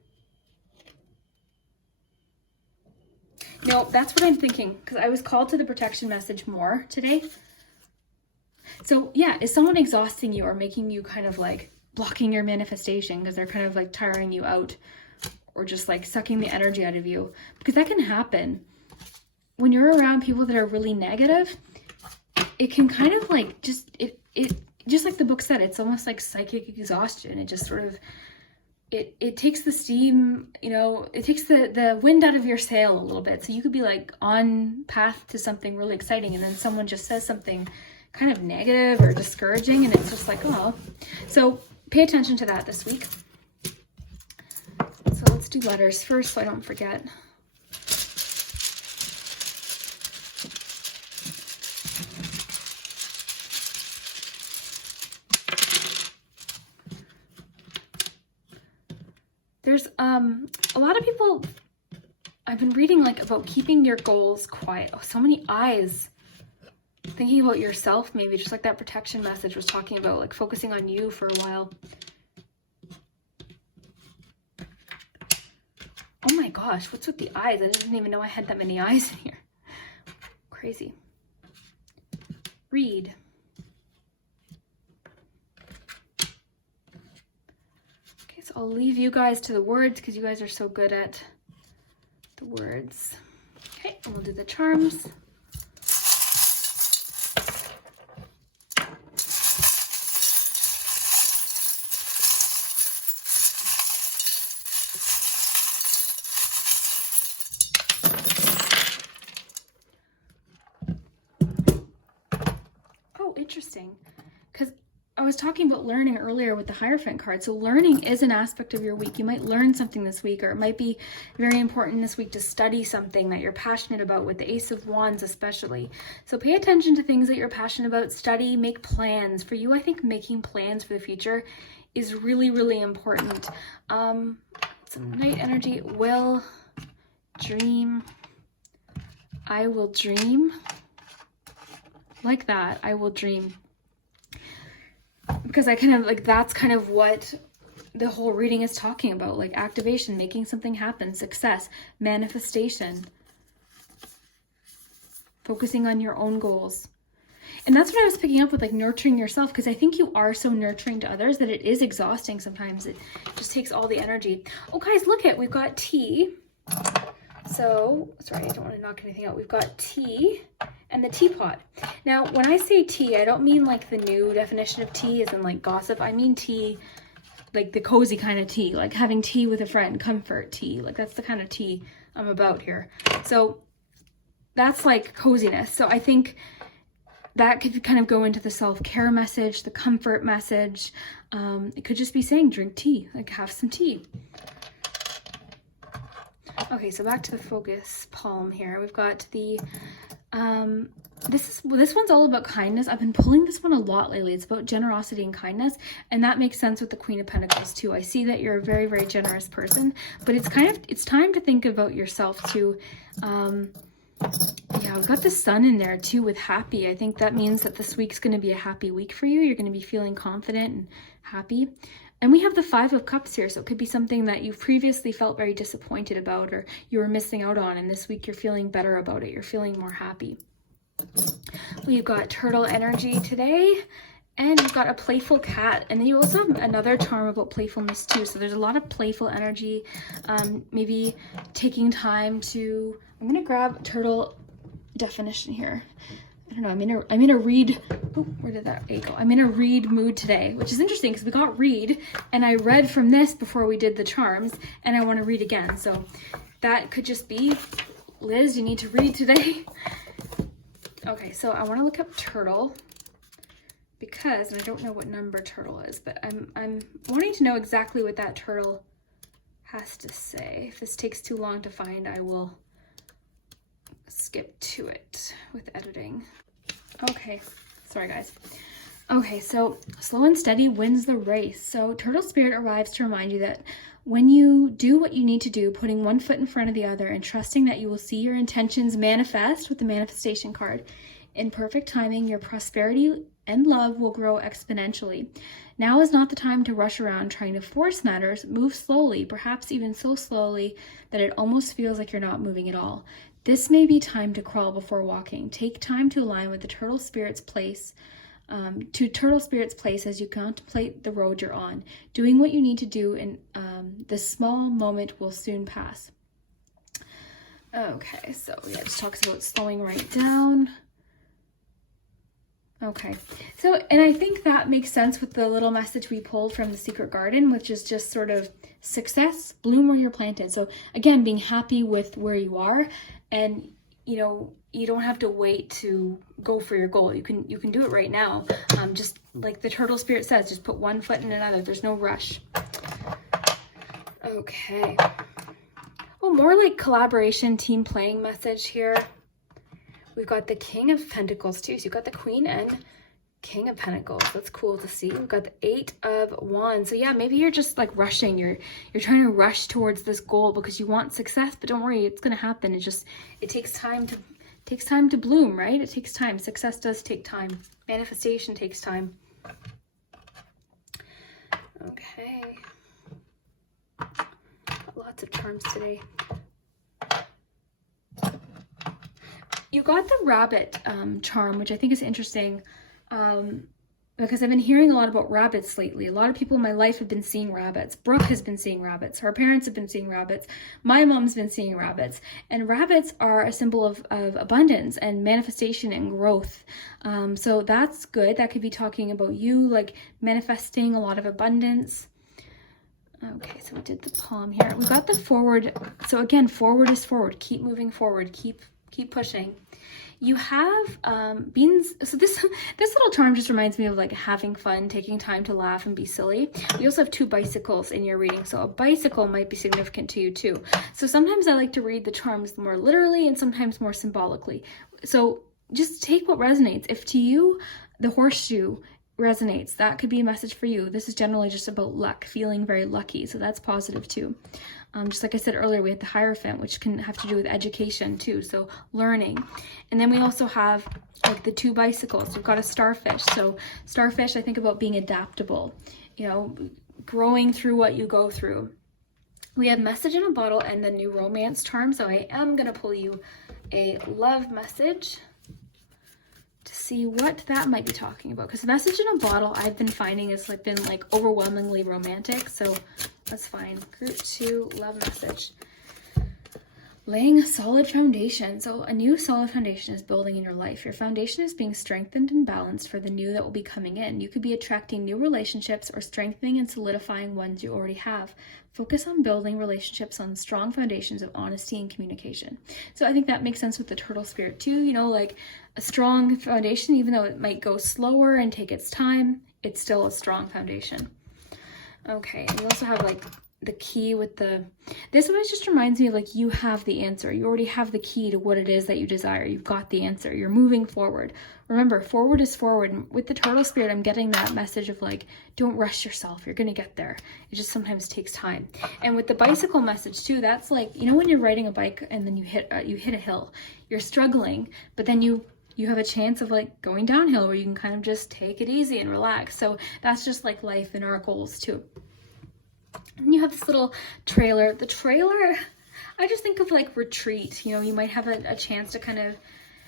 No, that's what I'm thinking, because I was called to the protection message more today. So yeah, is someone exhausting you or making you kind of blocking your manifestation because they're kind of tiring you out, or just sucking the energy out of you? Because that can happen when you're around people that are really negative. It can kind of just like the book said, it's almost like psychic exhaustion. It just sort of it takes the steam, it takes the wind out of your sail a little bit. So you could be on path to something really exciting, and then someone just says something kind of negative or discouraging, and it's just oh. So pay attention to that this week. So let's do letters first so I don't forget. There's a lot of people, I've been reading like about keeping your goals quiet. Oh, so many eyes. Thinking about yourself, maybe, just like that protection message was talking about, like focusing on you for a while. Oh my gosh, what's with the eyes? I didn't even know I had that many eyes in here. Crazy. Read. Okay, so I'll leave you guys to the words because you guys are so good at the words. Okay, and we'll do the charms. Interesting, because I was talking about learning earlier with the Hierophant card. So learning is an aspect of your week. You might learn something this week, or it might be very important this week to study something that you're passionate about, with the Ace of Wands especially. So pay attention to things that you're passionate about, study, make plans. For you, I think making plans for the future is really, really important. Some night energy. Will dream. I will dream. Like that, I will dream. Because I kind of like, that's kind of what the whole reading is talking about, like activation, making something happen, success, manifestation, focusing on your own goals. And that's what I was picking up with, like nurturing yourself, because I think you are so nurturing to others that it is exhausting sometimes. It just takes all the energy. Oh guys, look we've got tea. So, sorry, I don't want to knock anything out. We've got tea and the teapot. Now, when I say tea, I don't mean like the new definition of tea as in like gossip. I mean tea, like the cozy kind of tea, like having tea with a friend, comfort tea. Like that's the kind of tea I'm about here. So that's like coziness. So I think that could kind of go into the self-care message, the comfort message. It could just be saying drink tea, like have some tea. Okay, so back to the focus palm here. We've got the, this one's all about kindness. I've been pulling this one a lot lately. It's about generosity and kindness, and that makes sense with the Queen of Pentacles too. I see that you're a very, very generous person, but it's time to think about yourself too. Yeah, we've got the sun in there too with happy. I think that means that this week's going to be a happy week for you. You're going to be feeling confident and happy. And we have the Five of Cups here, so it could be something that you've previously felt very disappointed about, or you were missing out on, and this week you're feeling better about it. You're feeling more happy. We've got turtle energy today, and you've got a playful cat, and then you also have another charm about playfulness too. So there's a lot of playful energy. Maybe taking time to, I'm gonna grab turtle definition here. I don't know, I'm in a read, oh, where did that A go? I'm in a read mood today, which is interesting because we got read, and I read from this before we did the charms, and I want to read again. So that could just be, Liz, you need to read today. Okay, so I want to look up turtle, because, and I don't know what number turtle is, but I'm wanting to know exactly what that turtle has to say. If this takes too long to find, I will skip to it with editing. Okay, sorry guys. Okay, so slow and steady wins the race. So Turtle Spirit arrives to remind you that when you do what you need to do, putting one foot in front of the other and trusting that you will see your intentions manifest with the manifestation card, in perfect timing, your prosperity and love will grow exponentially. Now is not the time to rush around trying to force matters. Move slowly, perhaps even so slowly that it almost feels like you're not moving at all. This may be time to crawl before walking. Take time to align with the Turtle Spirit's place, as you contemplate the road you're on. Doing what you need to do in this small moment will soon pass. Okay, so yeah, it just talks about slowing right down. Okay, so, and I think that makes sense with the little message we pulled from the Secret Garden, which is just sort of success, bloom where you're planted. So again, being happy with where you are, and you know, you don't have to wait to go for your goal. You can do it right now. Just like the Turtle Spirit says, just put one foot in another. There's no rush. Okay. Oh, more like collaboration, team playing message here. We've got the King of Pentacles too. So you've got the Queen and King of Pentacles. That's cool to see. We've got the 8 of Wands. So yeah, maybe you're just like rushing. You're trying to rush towards this goal because you want success, but don't worry, it's gonna happen. It takes time to bloom, right? It takes time. Success does take time. Manifestation takes time. Okay. Got lots of charms today. You got the rabbit charm, which I think is interesting. Because I've been hearing a lot about rabbits lately. A lot of people in my life have been seeing rabbits. Brooke has been seeing rabbits. Her parents have been seeing rabbits. My mom's been seeing rabbits. And rabbits are a symbol of abundance and manifestation and growth. So that's good. That could be talking about you, like manifesting a lot of abundance. Okay, so we did the palm here. We got the forward. So again, forward is forward. Keep moving forward. Keep pushing. You have beans. So this little charm just reminds me of like having fun, taking time to laugh and be silly. We also have 2 bicycles in your reading, so a bicycle might be significant to you too. So sometimes I like to read the charms more literally and sometimes more symbolically. So just take what resonates. If to you the horseshoe resonates, that could be a message for you. This is generally just about luck, feeling very lucky, so that's positive too. Just like I said earlier, we had the Hierophant, which can have to do with education too, so learning. And then we also have like the 2 bicycles. We've got a starfish. So starfish, I think about being adaptable, you know, growing through what you go through. We have message in a bottle and the new romance charm. So I am going to pull you a love message to see what that might be talking about. Because the message in a bottle I've been finding has like been like overwhelmingly romantic. So that's fine. Group 2, love message. Laying a solid foundation. So a new solid foundation is building in your life. Your foundation is being strengthened and balanced for the new that will be coming in. You could be attracting new relationships or strengthening and solidifying ones you already have. Focus on building relationships on strong foundations of honesty and communication. So I think that makes sense with the turtle spirit too. You know, like a strong foundation, even though it might go slower and take its time, it's still a strong foundation. Okay, and we also have like the key with this one just reminds me of like you have the answer. You already have the key to what it is that you desire. You've got the answer. You're moving forward. Remember, forward is forward. And with the turtle spirit, I'm getting that message of like, don't rush yourself. You're going to get there. It just sometimes takes time. And with the bicycle message too, that's like, you know, when you're riding a bike and then you hit a hill, you're struggling, but then you have a chance of like going downhill where you can kind of just take it easy and relax. So that's just like life and our goals too. And you have this little trailer. The trailer, I just think of like retreat. You know, you might have a chance to kind of,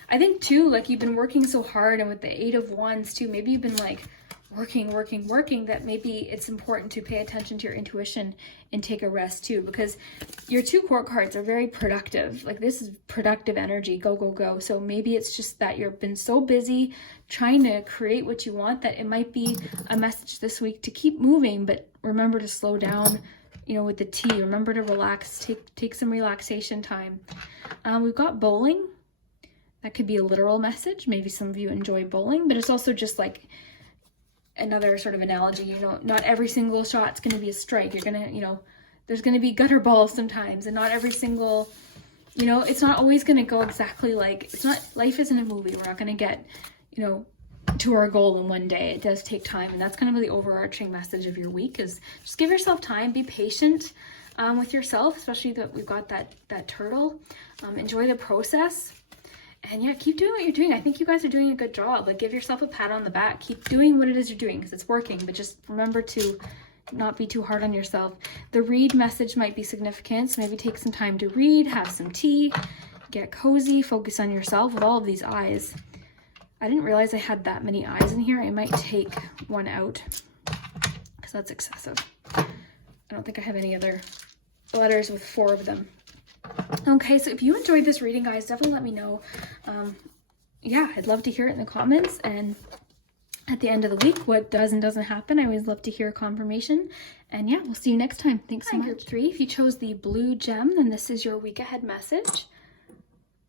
I think too, like you've been working so hard, and with the 8 of Wands too, maybe you've been like working, that maybe it's important to pay attention to your intuition and take a rest too, because your 2 court cards are very productive. Like this is productive energy, go, go, go. So maybe it's just that you've been so busy trying to create what you want that it might be a message this week to keep moving, but remember to slow down, you know, with the T. Remember to relax, take some relaxation time. We've got bowling. That could be a literal message. Maybe some of you enjoy bowling, but it's also just like another sort of analogy. You know, not every single shot's going to be a strike. You're going to, you know, there's going to be gutter balls sometimes, and not every single, you know, it's not always going to go exactly like, it's not, life isn't a movie. We're not going to get, you know, to our goal in one day. It does take time, and that's kind of the overarching message of your week is just give yourself time, be patient with yourself, especially that we've got that turtle. Enjoy the process. And yeah, keep doing what you're doing. I think you guys are doing a good job. Like, give yourself a pat on the back. Keep doing what it is you're doing because it's working. But just remember to not be too hard on yourself. The read message might be significant. So maybe take some time to read, have some tea, get cozy, focus on yourself with all of these eyes. I didn't realize I had that many eyes in here. I might take one out because that's excessive. I don't think I have any other letters with 4 of them. Okay, so if you enjoyed this reading, guys, definitely let me know. Yeah, I'd love to hear it in the comments. And at the end of the week, what does and doesn't happen, I always love to hear confirmation. And yeah, we'll see you next time. Thanks so much. Group 3, if you chose the blue gem, then this is your week ahead message.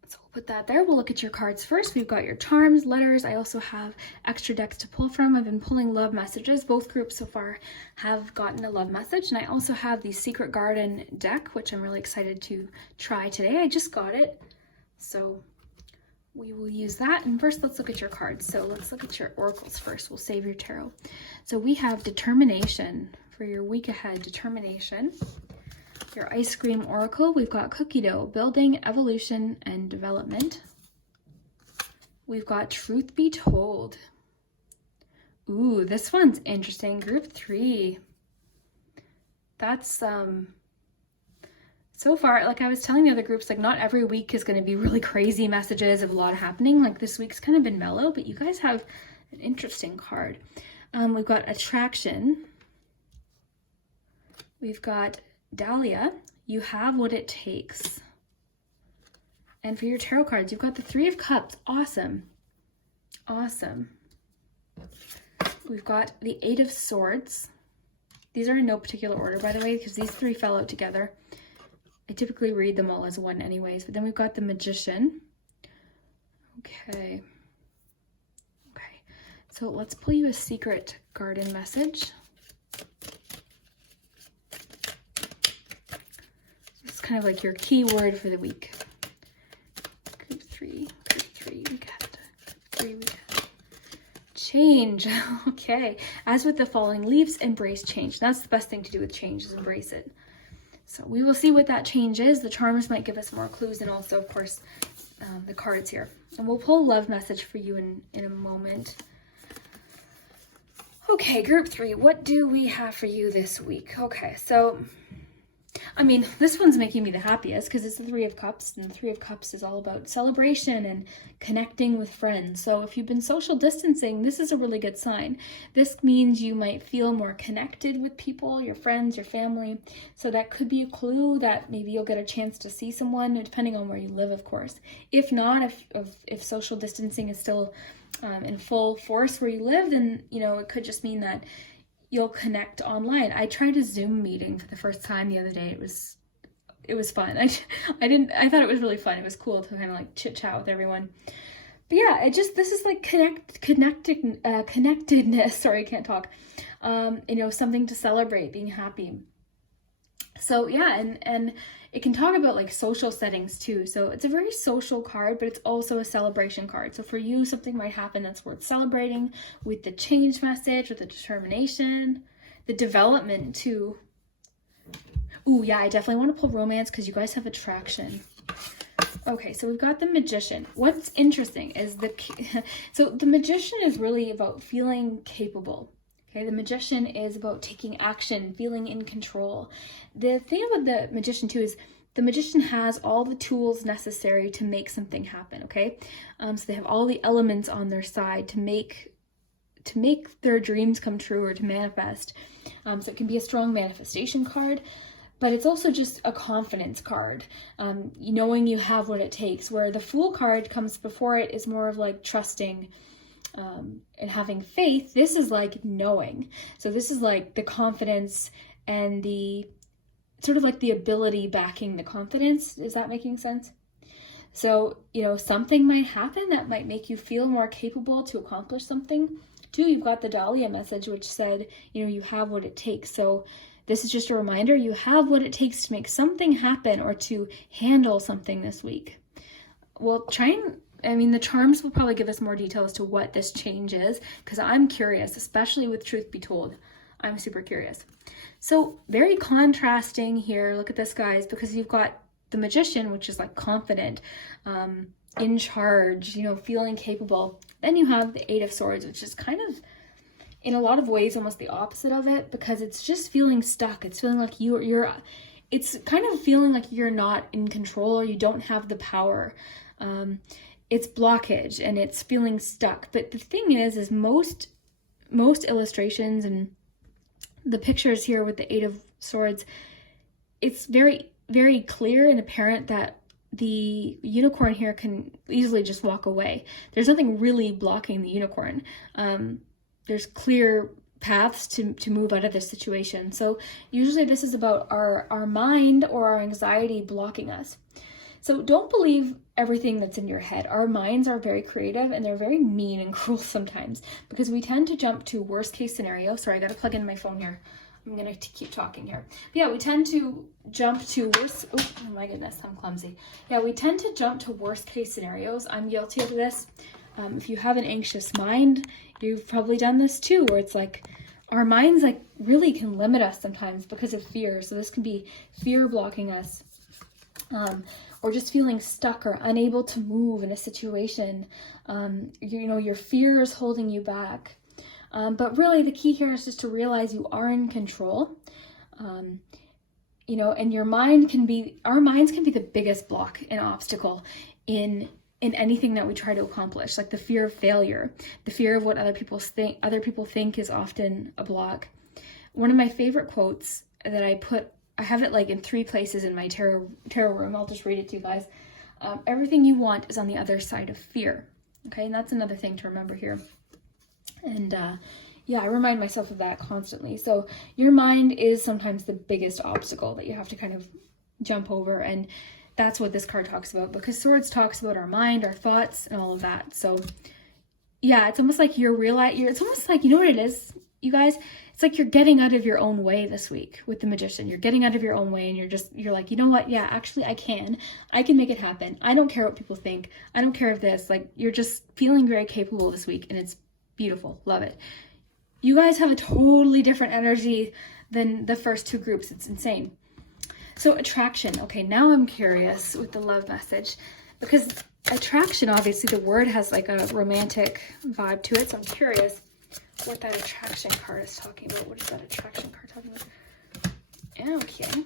So we'll put that there. We'll look at your cards first. We've got your charms, letters. I also have extra decks to pull from. I've been pulling love messages. Both groups so far have gotten a love message. And I also have the Secret Garden deck, which I'm really excited to try today. I just got it. So we will use that. And first, let's look at your cards. So let's look at your oracles first. We'll save your tarot. So we have determination for your week ahead. Determination. Your ice cream oracle, we've got cookie dough, building, evolution, and development. We've got truth be told. Ooh, this one's interesting. Group 3. That's so far, like I was telling the other groups, like not every week is going to be really crazy messages of a lot happening. Like this week's kind of been mellow, but you guys have an interesting card. We've got attraction. We've got Dahlia. You have what it takes. And for your tarot cards, you've got the 3 of Cups. Awesome. Awesome. We've got the 8 of Swords. These are in no particular order, by the way, because these 3 fell out together. I typically read them all as one anyways, but then we've got the Magician. Okay. Okay. So let's pull you a secret garden message. It's kind of like your key word for the week. Group 3, week ahead. Group 3, week ahead. Change. Okay. As with the falling leaves, embrace change. That's the best thing to do with change, is embrace it. So we will see what that change is. The charms might give us more clues, and also, of course, the cards here. And we'll pull a love message for you in a moment. Okay, group 3, what do we have for you this week? Okay, so, I mean, this one's making me the happiest because it's the 3 of Cups, and the 3 of Cups is all about celebration and connecting with friends. So if you've been social distancing, this is a really good sign. This means you might feel more connected with people, your friends, your family. So that could be a clue that maybe you'll get a chance to see someone, depending on where you live, of course. If not, if social distancing is still in full force where you live, then, you know, it could just mean that you'll connect online. I tried a Zoom meeting for the first time the other day. It was fun. I thought it was really fun. It was cool to kind of like chit chat with everyone. But yeah, this is like connectedness. Sorry, I can't talk. You know, something to celebrate, being happy. So yeah, and it can talk about like social settings too. So it's a very social card, but it's also a celebration card. So for you, something might happen that's worth celebrating with the change message, with the determination, the development too. Ooh, yeah, I definitely want to pull romance because you guys have attraction. Okay, so we've got the Magician. What's interesting is so the Magician is really about feeling capable. Okay, the Magician is about taking action, feeling in control. The thing about the Magician too is the Magician has all the tools necessary to make something happen, okay? So they have all the elements on their side to make their dreams come true or to manifest. So it can be a strong manifestation card, but it's also just a confidence card, knowing you have what it takes, where the Fool card comes before it is more of like trusting, and having faith. This is like knowing. So this is like the confidence and the sort of like the ability backing the confidence. Is that making sense? So, you know, something might happen that might make you feel more capable to accomplish something. Too, you've got the Dahlia message, which said, you know, you have what it takes. So this is just a reminder, you have what it takes to make something happen or to handle something this week. Well, the charms will probably give us more detail as to what this change is, because I'm curious, especially with truth be told. I'm super curious. So very contrasting here. Look at this, guys, because you've got the Magician, which is like confident, in charge, you know, feeling capable. Then you have the 8 of Swords, which is kind of, in a lot of ways, almost the opposite of it, because it's just feeling stuck. It's feeling like it's kind of feeling like you're not in control or you don't have the power. It's blockage and it's feeling stuck. But the thing is most illustrations and the pictures here with the 8 of Swords, it's very, very clear and apparent that the unicorn here can easily just walk away. There's nothing really blocking the unicorn. There's clear paths to move out of this situation. So usually this is about our mind or our anxiety blocking us. So don't believe everything that's in your head. Our minds are very creative and they're very mean and cruel sometimes because we tend to jump to worst case scenario. Sorry, I got to plug in my phone here. I'm going to keep talking here. But yeah, we tend to jump to worst. Oh my goodness, I'm clumsy. Yeah, we tend to jump to worst case scenarios. I'm guilty of this. If you have an anxious mind, you've probably done this too, where it's like our minds like really can limit us sometimes because of fear. So this can be fear blocking us, or just feeling stuck or unable to move in a situation. You know, your fear is holding you back. But really the key here is just to realize you are in control. You know, and our minds can be the biggest block and obstacle in anything that we try to accomplish, like the fear of failure, the fear of what other people think is often a block. One of my favorite quotes that I have it like in 3 places in my tarot room. I'll just read it to you guys. Everything you want is on the other side of fear. Okay, and that's another thing to remember here. And yeah, I remind myself of that constantly. So your mind is sometimes the biggest obstacle that you have to kind of jump over, and that's what this card talks about, because Swords talks about our mind, our thoughts, and all of that. So yeah, it's almost like it's almost like, you know what it is, you guys? It's like you're getting out of your own way this week with the Magician. You're getting out of your own way, and you're like, you know what? Yeah, actually I can make it happen. I don't care what people think. I don't care if this, like, you're just feeling very capable this week, and it's beautiful. Love it. You guys have a totally different energy than the first 2 groups. It's insane. So attraction. Okay, now I'm curious with the love message, because attraction, obviously the word has like a romantic vibe to it. So I'm curious what that attraction card is talking about. What is that attraction card talking about? Okay.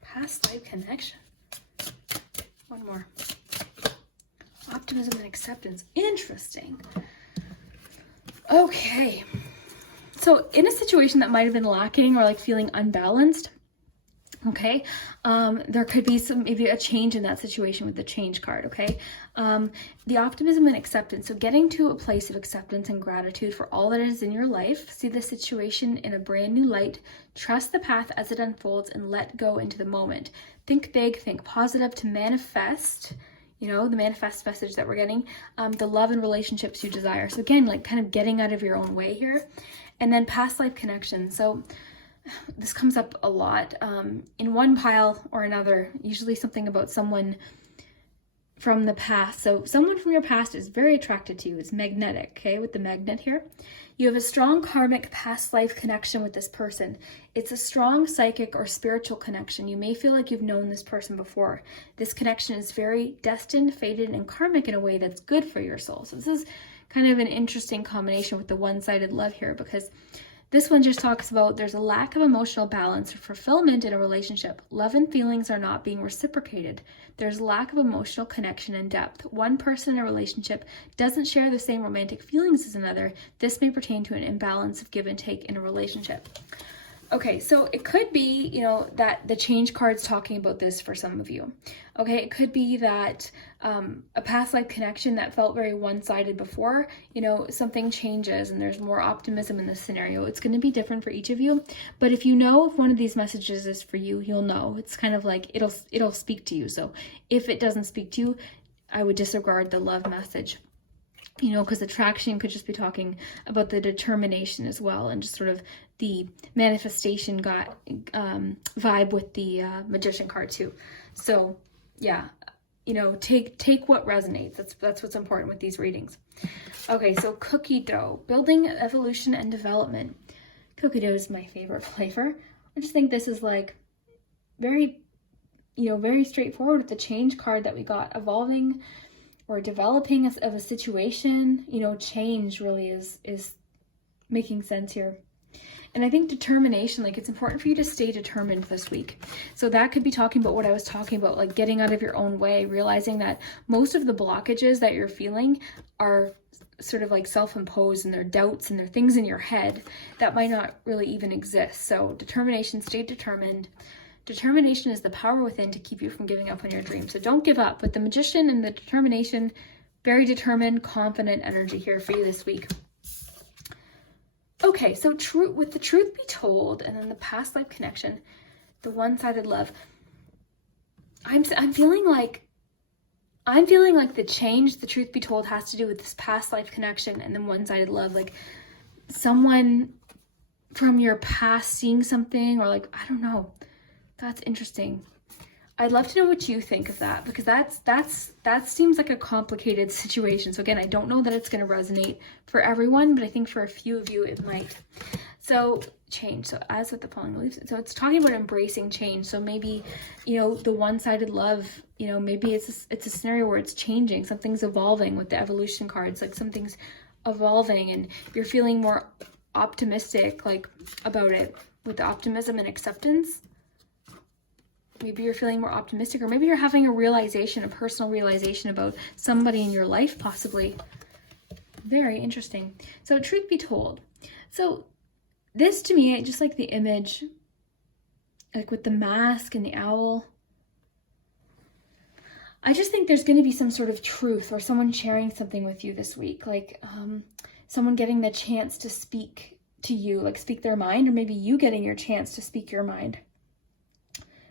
Past life connection. One more. Optimism and acceptance. Interesting. Okay. So in a situation that might have been lacking or like feeling unbalanced, okay, there could be maybe a change in that situation with the change card, okay? The optimism and acceptance. So getting to a place of acceptance and gratitude for all that is in your life. See the situation in a brand new light. Trust the path as it unfolds and let go into the moment. Think big, think positive to manifest, you know, the manifest message that we're getting, the love and relationships you desire. So again, like kind of getting out of your own way here. And then past life connection. So this comes up a lot in one pile or another, usually something about someone from the past. So someone from your past is very attracted to you. It's magnetic, okay, with the magnet here. You have a strong karmic past life connection with this person. It's a strong psychic or spiritual connection. You may feel like you've known this person before. This connection is very destined, fated, and karmic in a way that's good for your soul. So this is kind of an interesting combination with the one-sided love here, because this one just talks about there's a lack of emotional balance or fulfillment in a relationship. Love and feelings are not being reciprocated. There's lack of emotional connection and depth. One person in a relationship doesn't share the same romantic feelings as another. This may pertain to an imbalance of give and take in a relationship. Okay, so it could be, you know, that the change card's talking about this for some of you. Okay, it could be that a past life connection that felt very one-sided before, you know, something changes and there's more optimism in this scenario. It's going to be different for each of you. But if you know if one of these messages is for you, you'll know. It's kind of like it'll speak to you. So if it doesn't speak to you, I would disregard the love message. You know, because attraction could just be talking about the determination as well, and just sort of the manifestation vibe with the Magician card too. So yeah, you know, take what resonates. That's what's important with these readings. Okay, so cookie dough, building, evolution, and development. Cookie dough is my favorite flavor. I just think this is like very, you know, very straightforward with the change card that we got. Evolving or developing of a situation, you know, change really is making sense here. And I think determination, like it's important for you to stay determined this week. So that could be talking about what I was talking about, like getting out of your own way, realizing that most of the blockages that you're feeling are sort of like self-imposed, and they're doubts and they're things in your head that might not really even exist. So determination, stay determined. Determination is the power within to keep you from giving up on your dreams. So don't give up. With the Magician and the determination, very determined, confident energy here for you this week. Okay, so with the truth be told, and then the past life connection, the one-sided love, I'm feeling like the change, the truth be told, has to do with this past life connection and then one-sided love. Like someone from your past seeing something, or like, I don't know. That's interesting. I'd love to know what you think of that, because that seems like a complicated situation. So again, I don't know that it's going to resonate for everyone, but I think for a few of you it might. So change. So as with the following beliefs, so it's talking about embracing change. So maybe, you know, the one-sided love, you know, maybe it's a scenario where it's changing, something's evolving with the evolution cards, like something's evolving and you're feeling more optimistic like about it with the optimism and acceptance. Maybe you're feeling more optimistic, or maybe you're having a realization, a personal realization about somebody in your life, possibly. Very interesting. So truth be told, so this to me, just like the image, like with the mask and the owl, I just think there's going to be some sort of truth, or someone sharing something with you this week, like someone getting the chance to speak to you, like speak their mind, or maybe you getting your chance to speak your mind.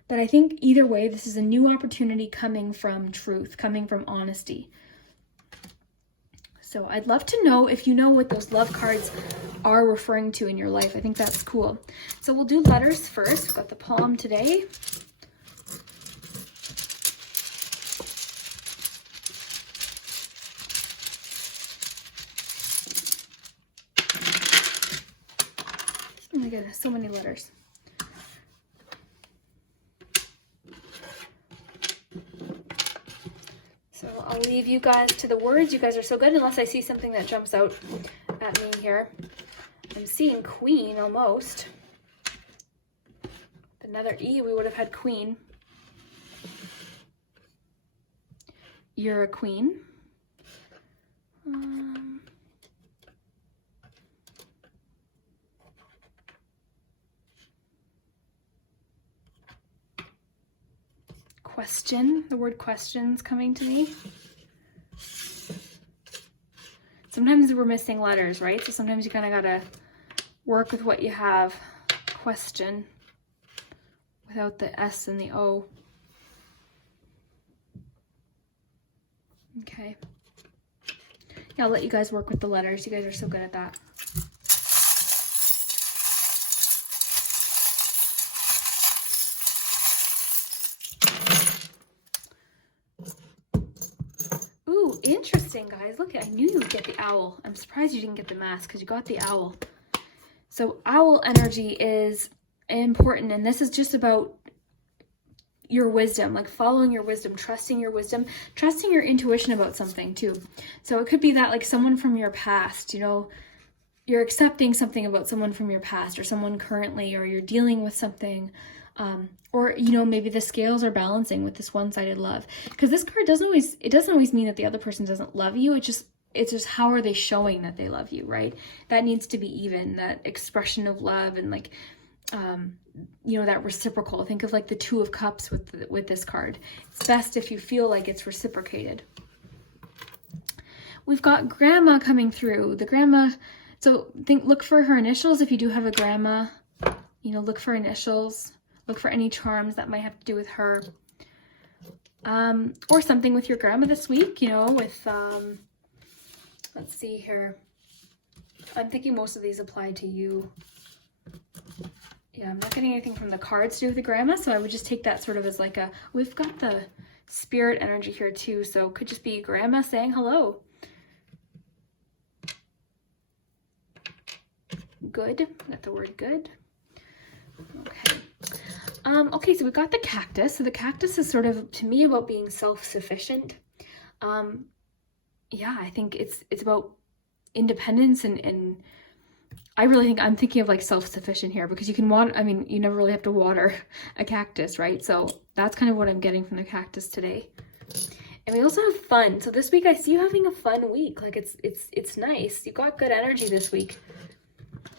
But I think either way, this is a new opportunity coming from truth, coming from honesty. So I'd love to know if you know what those love cards are referring to in your life. I think that's cool. So we'll do letters first. We've got the palm today. Oh my goodness, so many letters. So I'll leave you guys to the words. You guys are so good, unless I see something that jumps out at me here. I'm seeing queen almost. Another E, we would have had queen. You're a queen. Question, the word question's coming to me. Sometimes we're missing letters, right? So sometimes you kind of gotta work with what you have. Question, without the S and the O. Okay. Yeah, I'll let you guys work with the letters. You guys are so good at that. Ooh, interesting, guys. Look, I knew you would get the owl. I'm surprised you didn't get the mask because you got the owl. So owl energy is important, and this is just about your wisdom, like following your wisdom, trusting your intuition about something too. So it could be that like someone from your past, you know, you're accepting something about someone from your past, or someone currently, or you're dealing with something, or, you know, maybe the scales are balancing with this one-sided love, because this card doesn't always mean that the other person doesn't love you. It's just how are they showing that they love you, right? That needs to be even, that expression of love, and like, you know, that reciprocal. Think of like the Two of Cups with this card. It's best if you feel like it's reciprocated. We've got grandma coming through. The grandma, so look for her initials if you do have a grandma. You know, look for initials. Look for any charms that might have to do with her. Or something with your grandma this week, you know, with, let's see here. I'm thinking most of these apply to you. Yeah, I'm not getting anything from the cards to do with the grandma, so I would just take that sort of as like a, we've got the spirit energy here too, so it could just be grandma saying hello. Good, got the word good. Okay. Okay, so we've got the cactus. So the cactus is sort of, to me, about being self-sufficient. Yeah, I think it's about independence, and I really think I'm thinking of like self-sufficient here, because you can water, I mean, you never really have to water a cactus, right? So that's kind of what I'm getting from the cactus today. And we also have fun. So this week I see you having a fun week. Like it's nice. You've got good energy this week.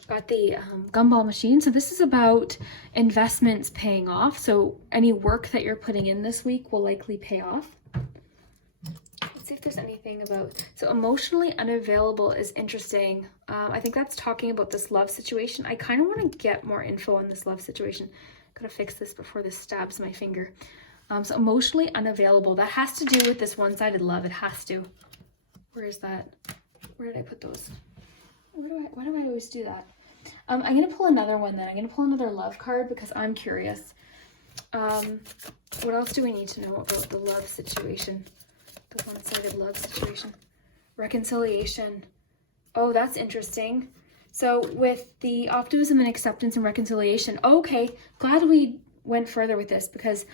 Got the gumball machine. So this is about investments paying off. So any work that you're putting in this week will likely pay off. Let's see if there's anything about, so emotionally unavailable is interesting. I think that's talking about this love situation. I kind of want to get more info on this love situation. Gotta fix this before this stabs my finger. So emotionally unavailable, that has to do with this one-sided love. It has to. Where is that? Where did I put those? Why do I always do that? I'm going to pull another one then. I'm going to pull another love card because I'm curious. What else do we need to know about the love situation? The one-sided love situation. Reconciliation. Oh, that's interesting. So with the optimism and acceptance and reconciliation, okay, glad we went further with this because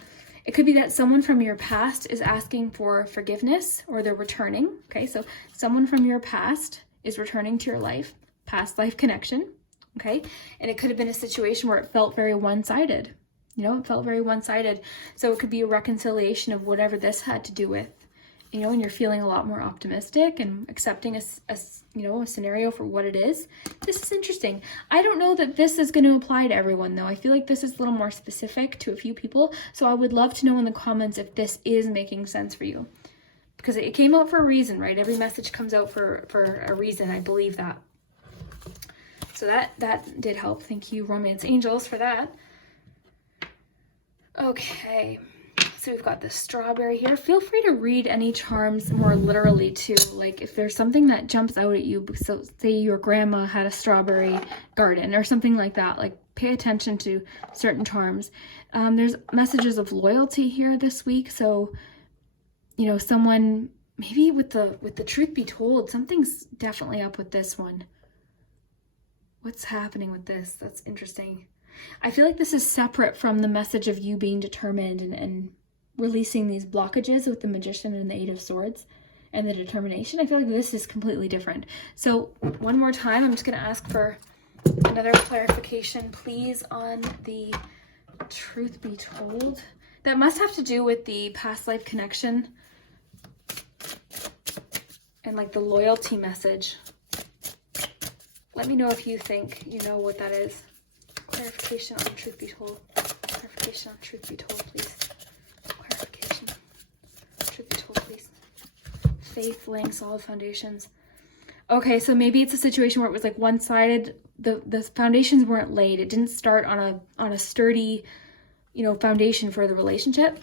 it could be that someone from your past is asking for forgiveness or they're returning. Okay, so someone from your past is returning to your life, past life connection. Okay, and it could have been a situation where it felt very one-sided. You know, it felt very one-sided. So it could be a reconciliation of whatever this had to do with, you know, and you're feeling a lot more optimistic and accepting a scenario for what it is. This is interesting. I don't know that this is going to apply to everyone though. I feel like this is a little more specific to a few people. So I would love to know in the comments if this is making sense for you. Because it came out for a reason, right? Every message comes out for a reason. I believe that. So that did help. Thank you, Romance Angels, for that. Okay, so we've got the strawberry here. Feel free to read any charms more literally too. Like if there's something that jumps out at you, so say your grandma had a strawberry garden or something like that, like pay attention to certain charms. There's messages of loyalty here this week. So, you know, someone maybe with the truth be told, something's definitely up with this one. What's happening with this? That's interesting. I feel like this is separate from the message of you being determined and releasing these blockages with the Magician and the Eight of Swords and the determination. I feel like this is completely different. So one more time, I'm just going to ask for another clarification, please, on the truth be told. That must have to do with the past life connection and like the loyalty message. Let me know if you think you know what that is. Clarification on truth be told. Clarification on truth be told, please. Clarification. Truth be told, please. Faith laying solid foundations. Okay, so maybe it's a situation where it was like one-sided. The foundations weren't laid. It didn't start on a sturdy, you know, foundation for the relationship.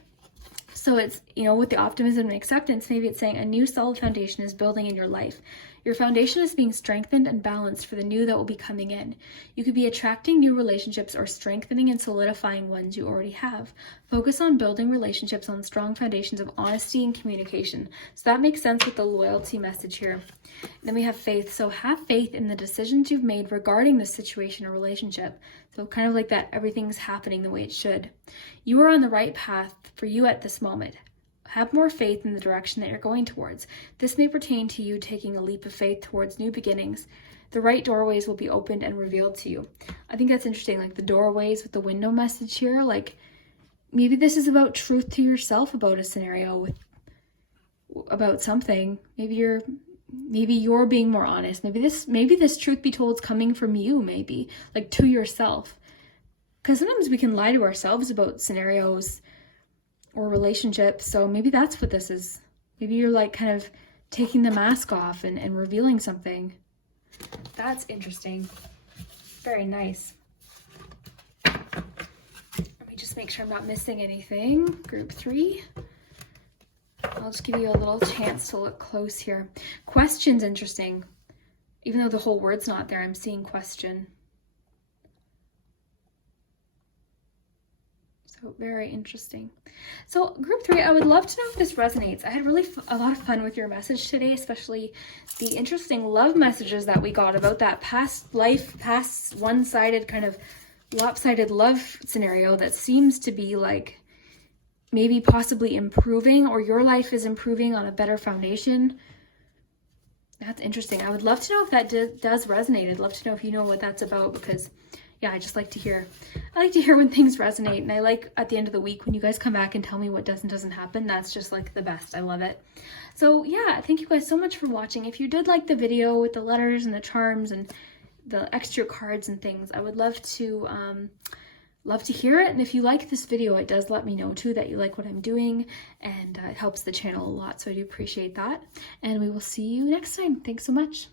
So it's, you know, with the optimism and acceptance, maybe it's saying a new solid foundation is building in your life. Your foundation is being strengthened and balanced for the new that will be coming in. You could be attracting new relationships or strengthening and solidifying ones you already have. Focus on building relationships on strong foundations of honesty and communication. So that makes sense with the loyalty message here. And then we have faith. So have faith in the decisions you've made regarding this situation or relationship. So kind of like that everything's happening the way it should. You are on the right path for you at this moment. Have more faith in the direction that you're going towards. This may pertain to you taking a leap of faith towards new beginnings. The right doorways will be opened and revealed to you. I think that's interesting, like the doorways with the window message here. Like maybe this is about truth to yourself about a scenario, about something. Maybe you're being more honest. Maybe this truth be told is coming from you, maybe like to yourself. Because sometimes we can lie to ourselves about scenarios or relationships. So maybe that's what this is. Maybe you're like kind of taking the mask off and revealing something. That's interesting. Very nice. Let me just make sure I'm not missing anything. Group 3. I'll just give you a little chance to look close here. Question's interesting. Even though the whole word's not there, I'm seeing question. So very interesting. So group 3, I would love to know if this resonates. I had really a lot of fun with your message today, especially the interesting love messages that we got about that past life, past one-sided kind of lopsided love scenario that seems to be like maybe possibly improving, or your life is improving on a better foundation. That's interesting. I would love to know if that does resonate. I'd love to know if you know what that's about, because yeah, I just like to hear. I like to hear when things resonate, and I like at the end of the week when you guys come back and tell me what does and doesn't happen. That's just like the best. I love it. So yeah, thank you guys so much for watching. If you did like the video with the letters and the charms and the extra cards and things, I would love to hear it. And if you like this video, it does let me know too that you like what I'm doing, and it helps the channel a lot. So I do appreciate that. And we will see you next time. Thanks so much.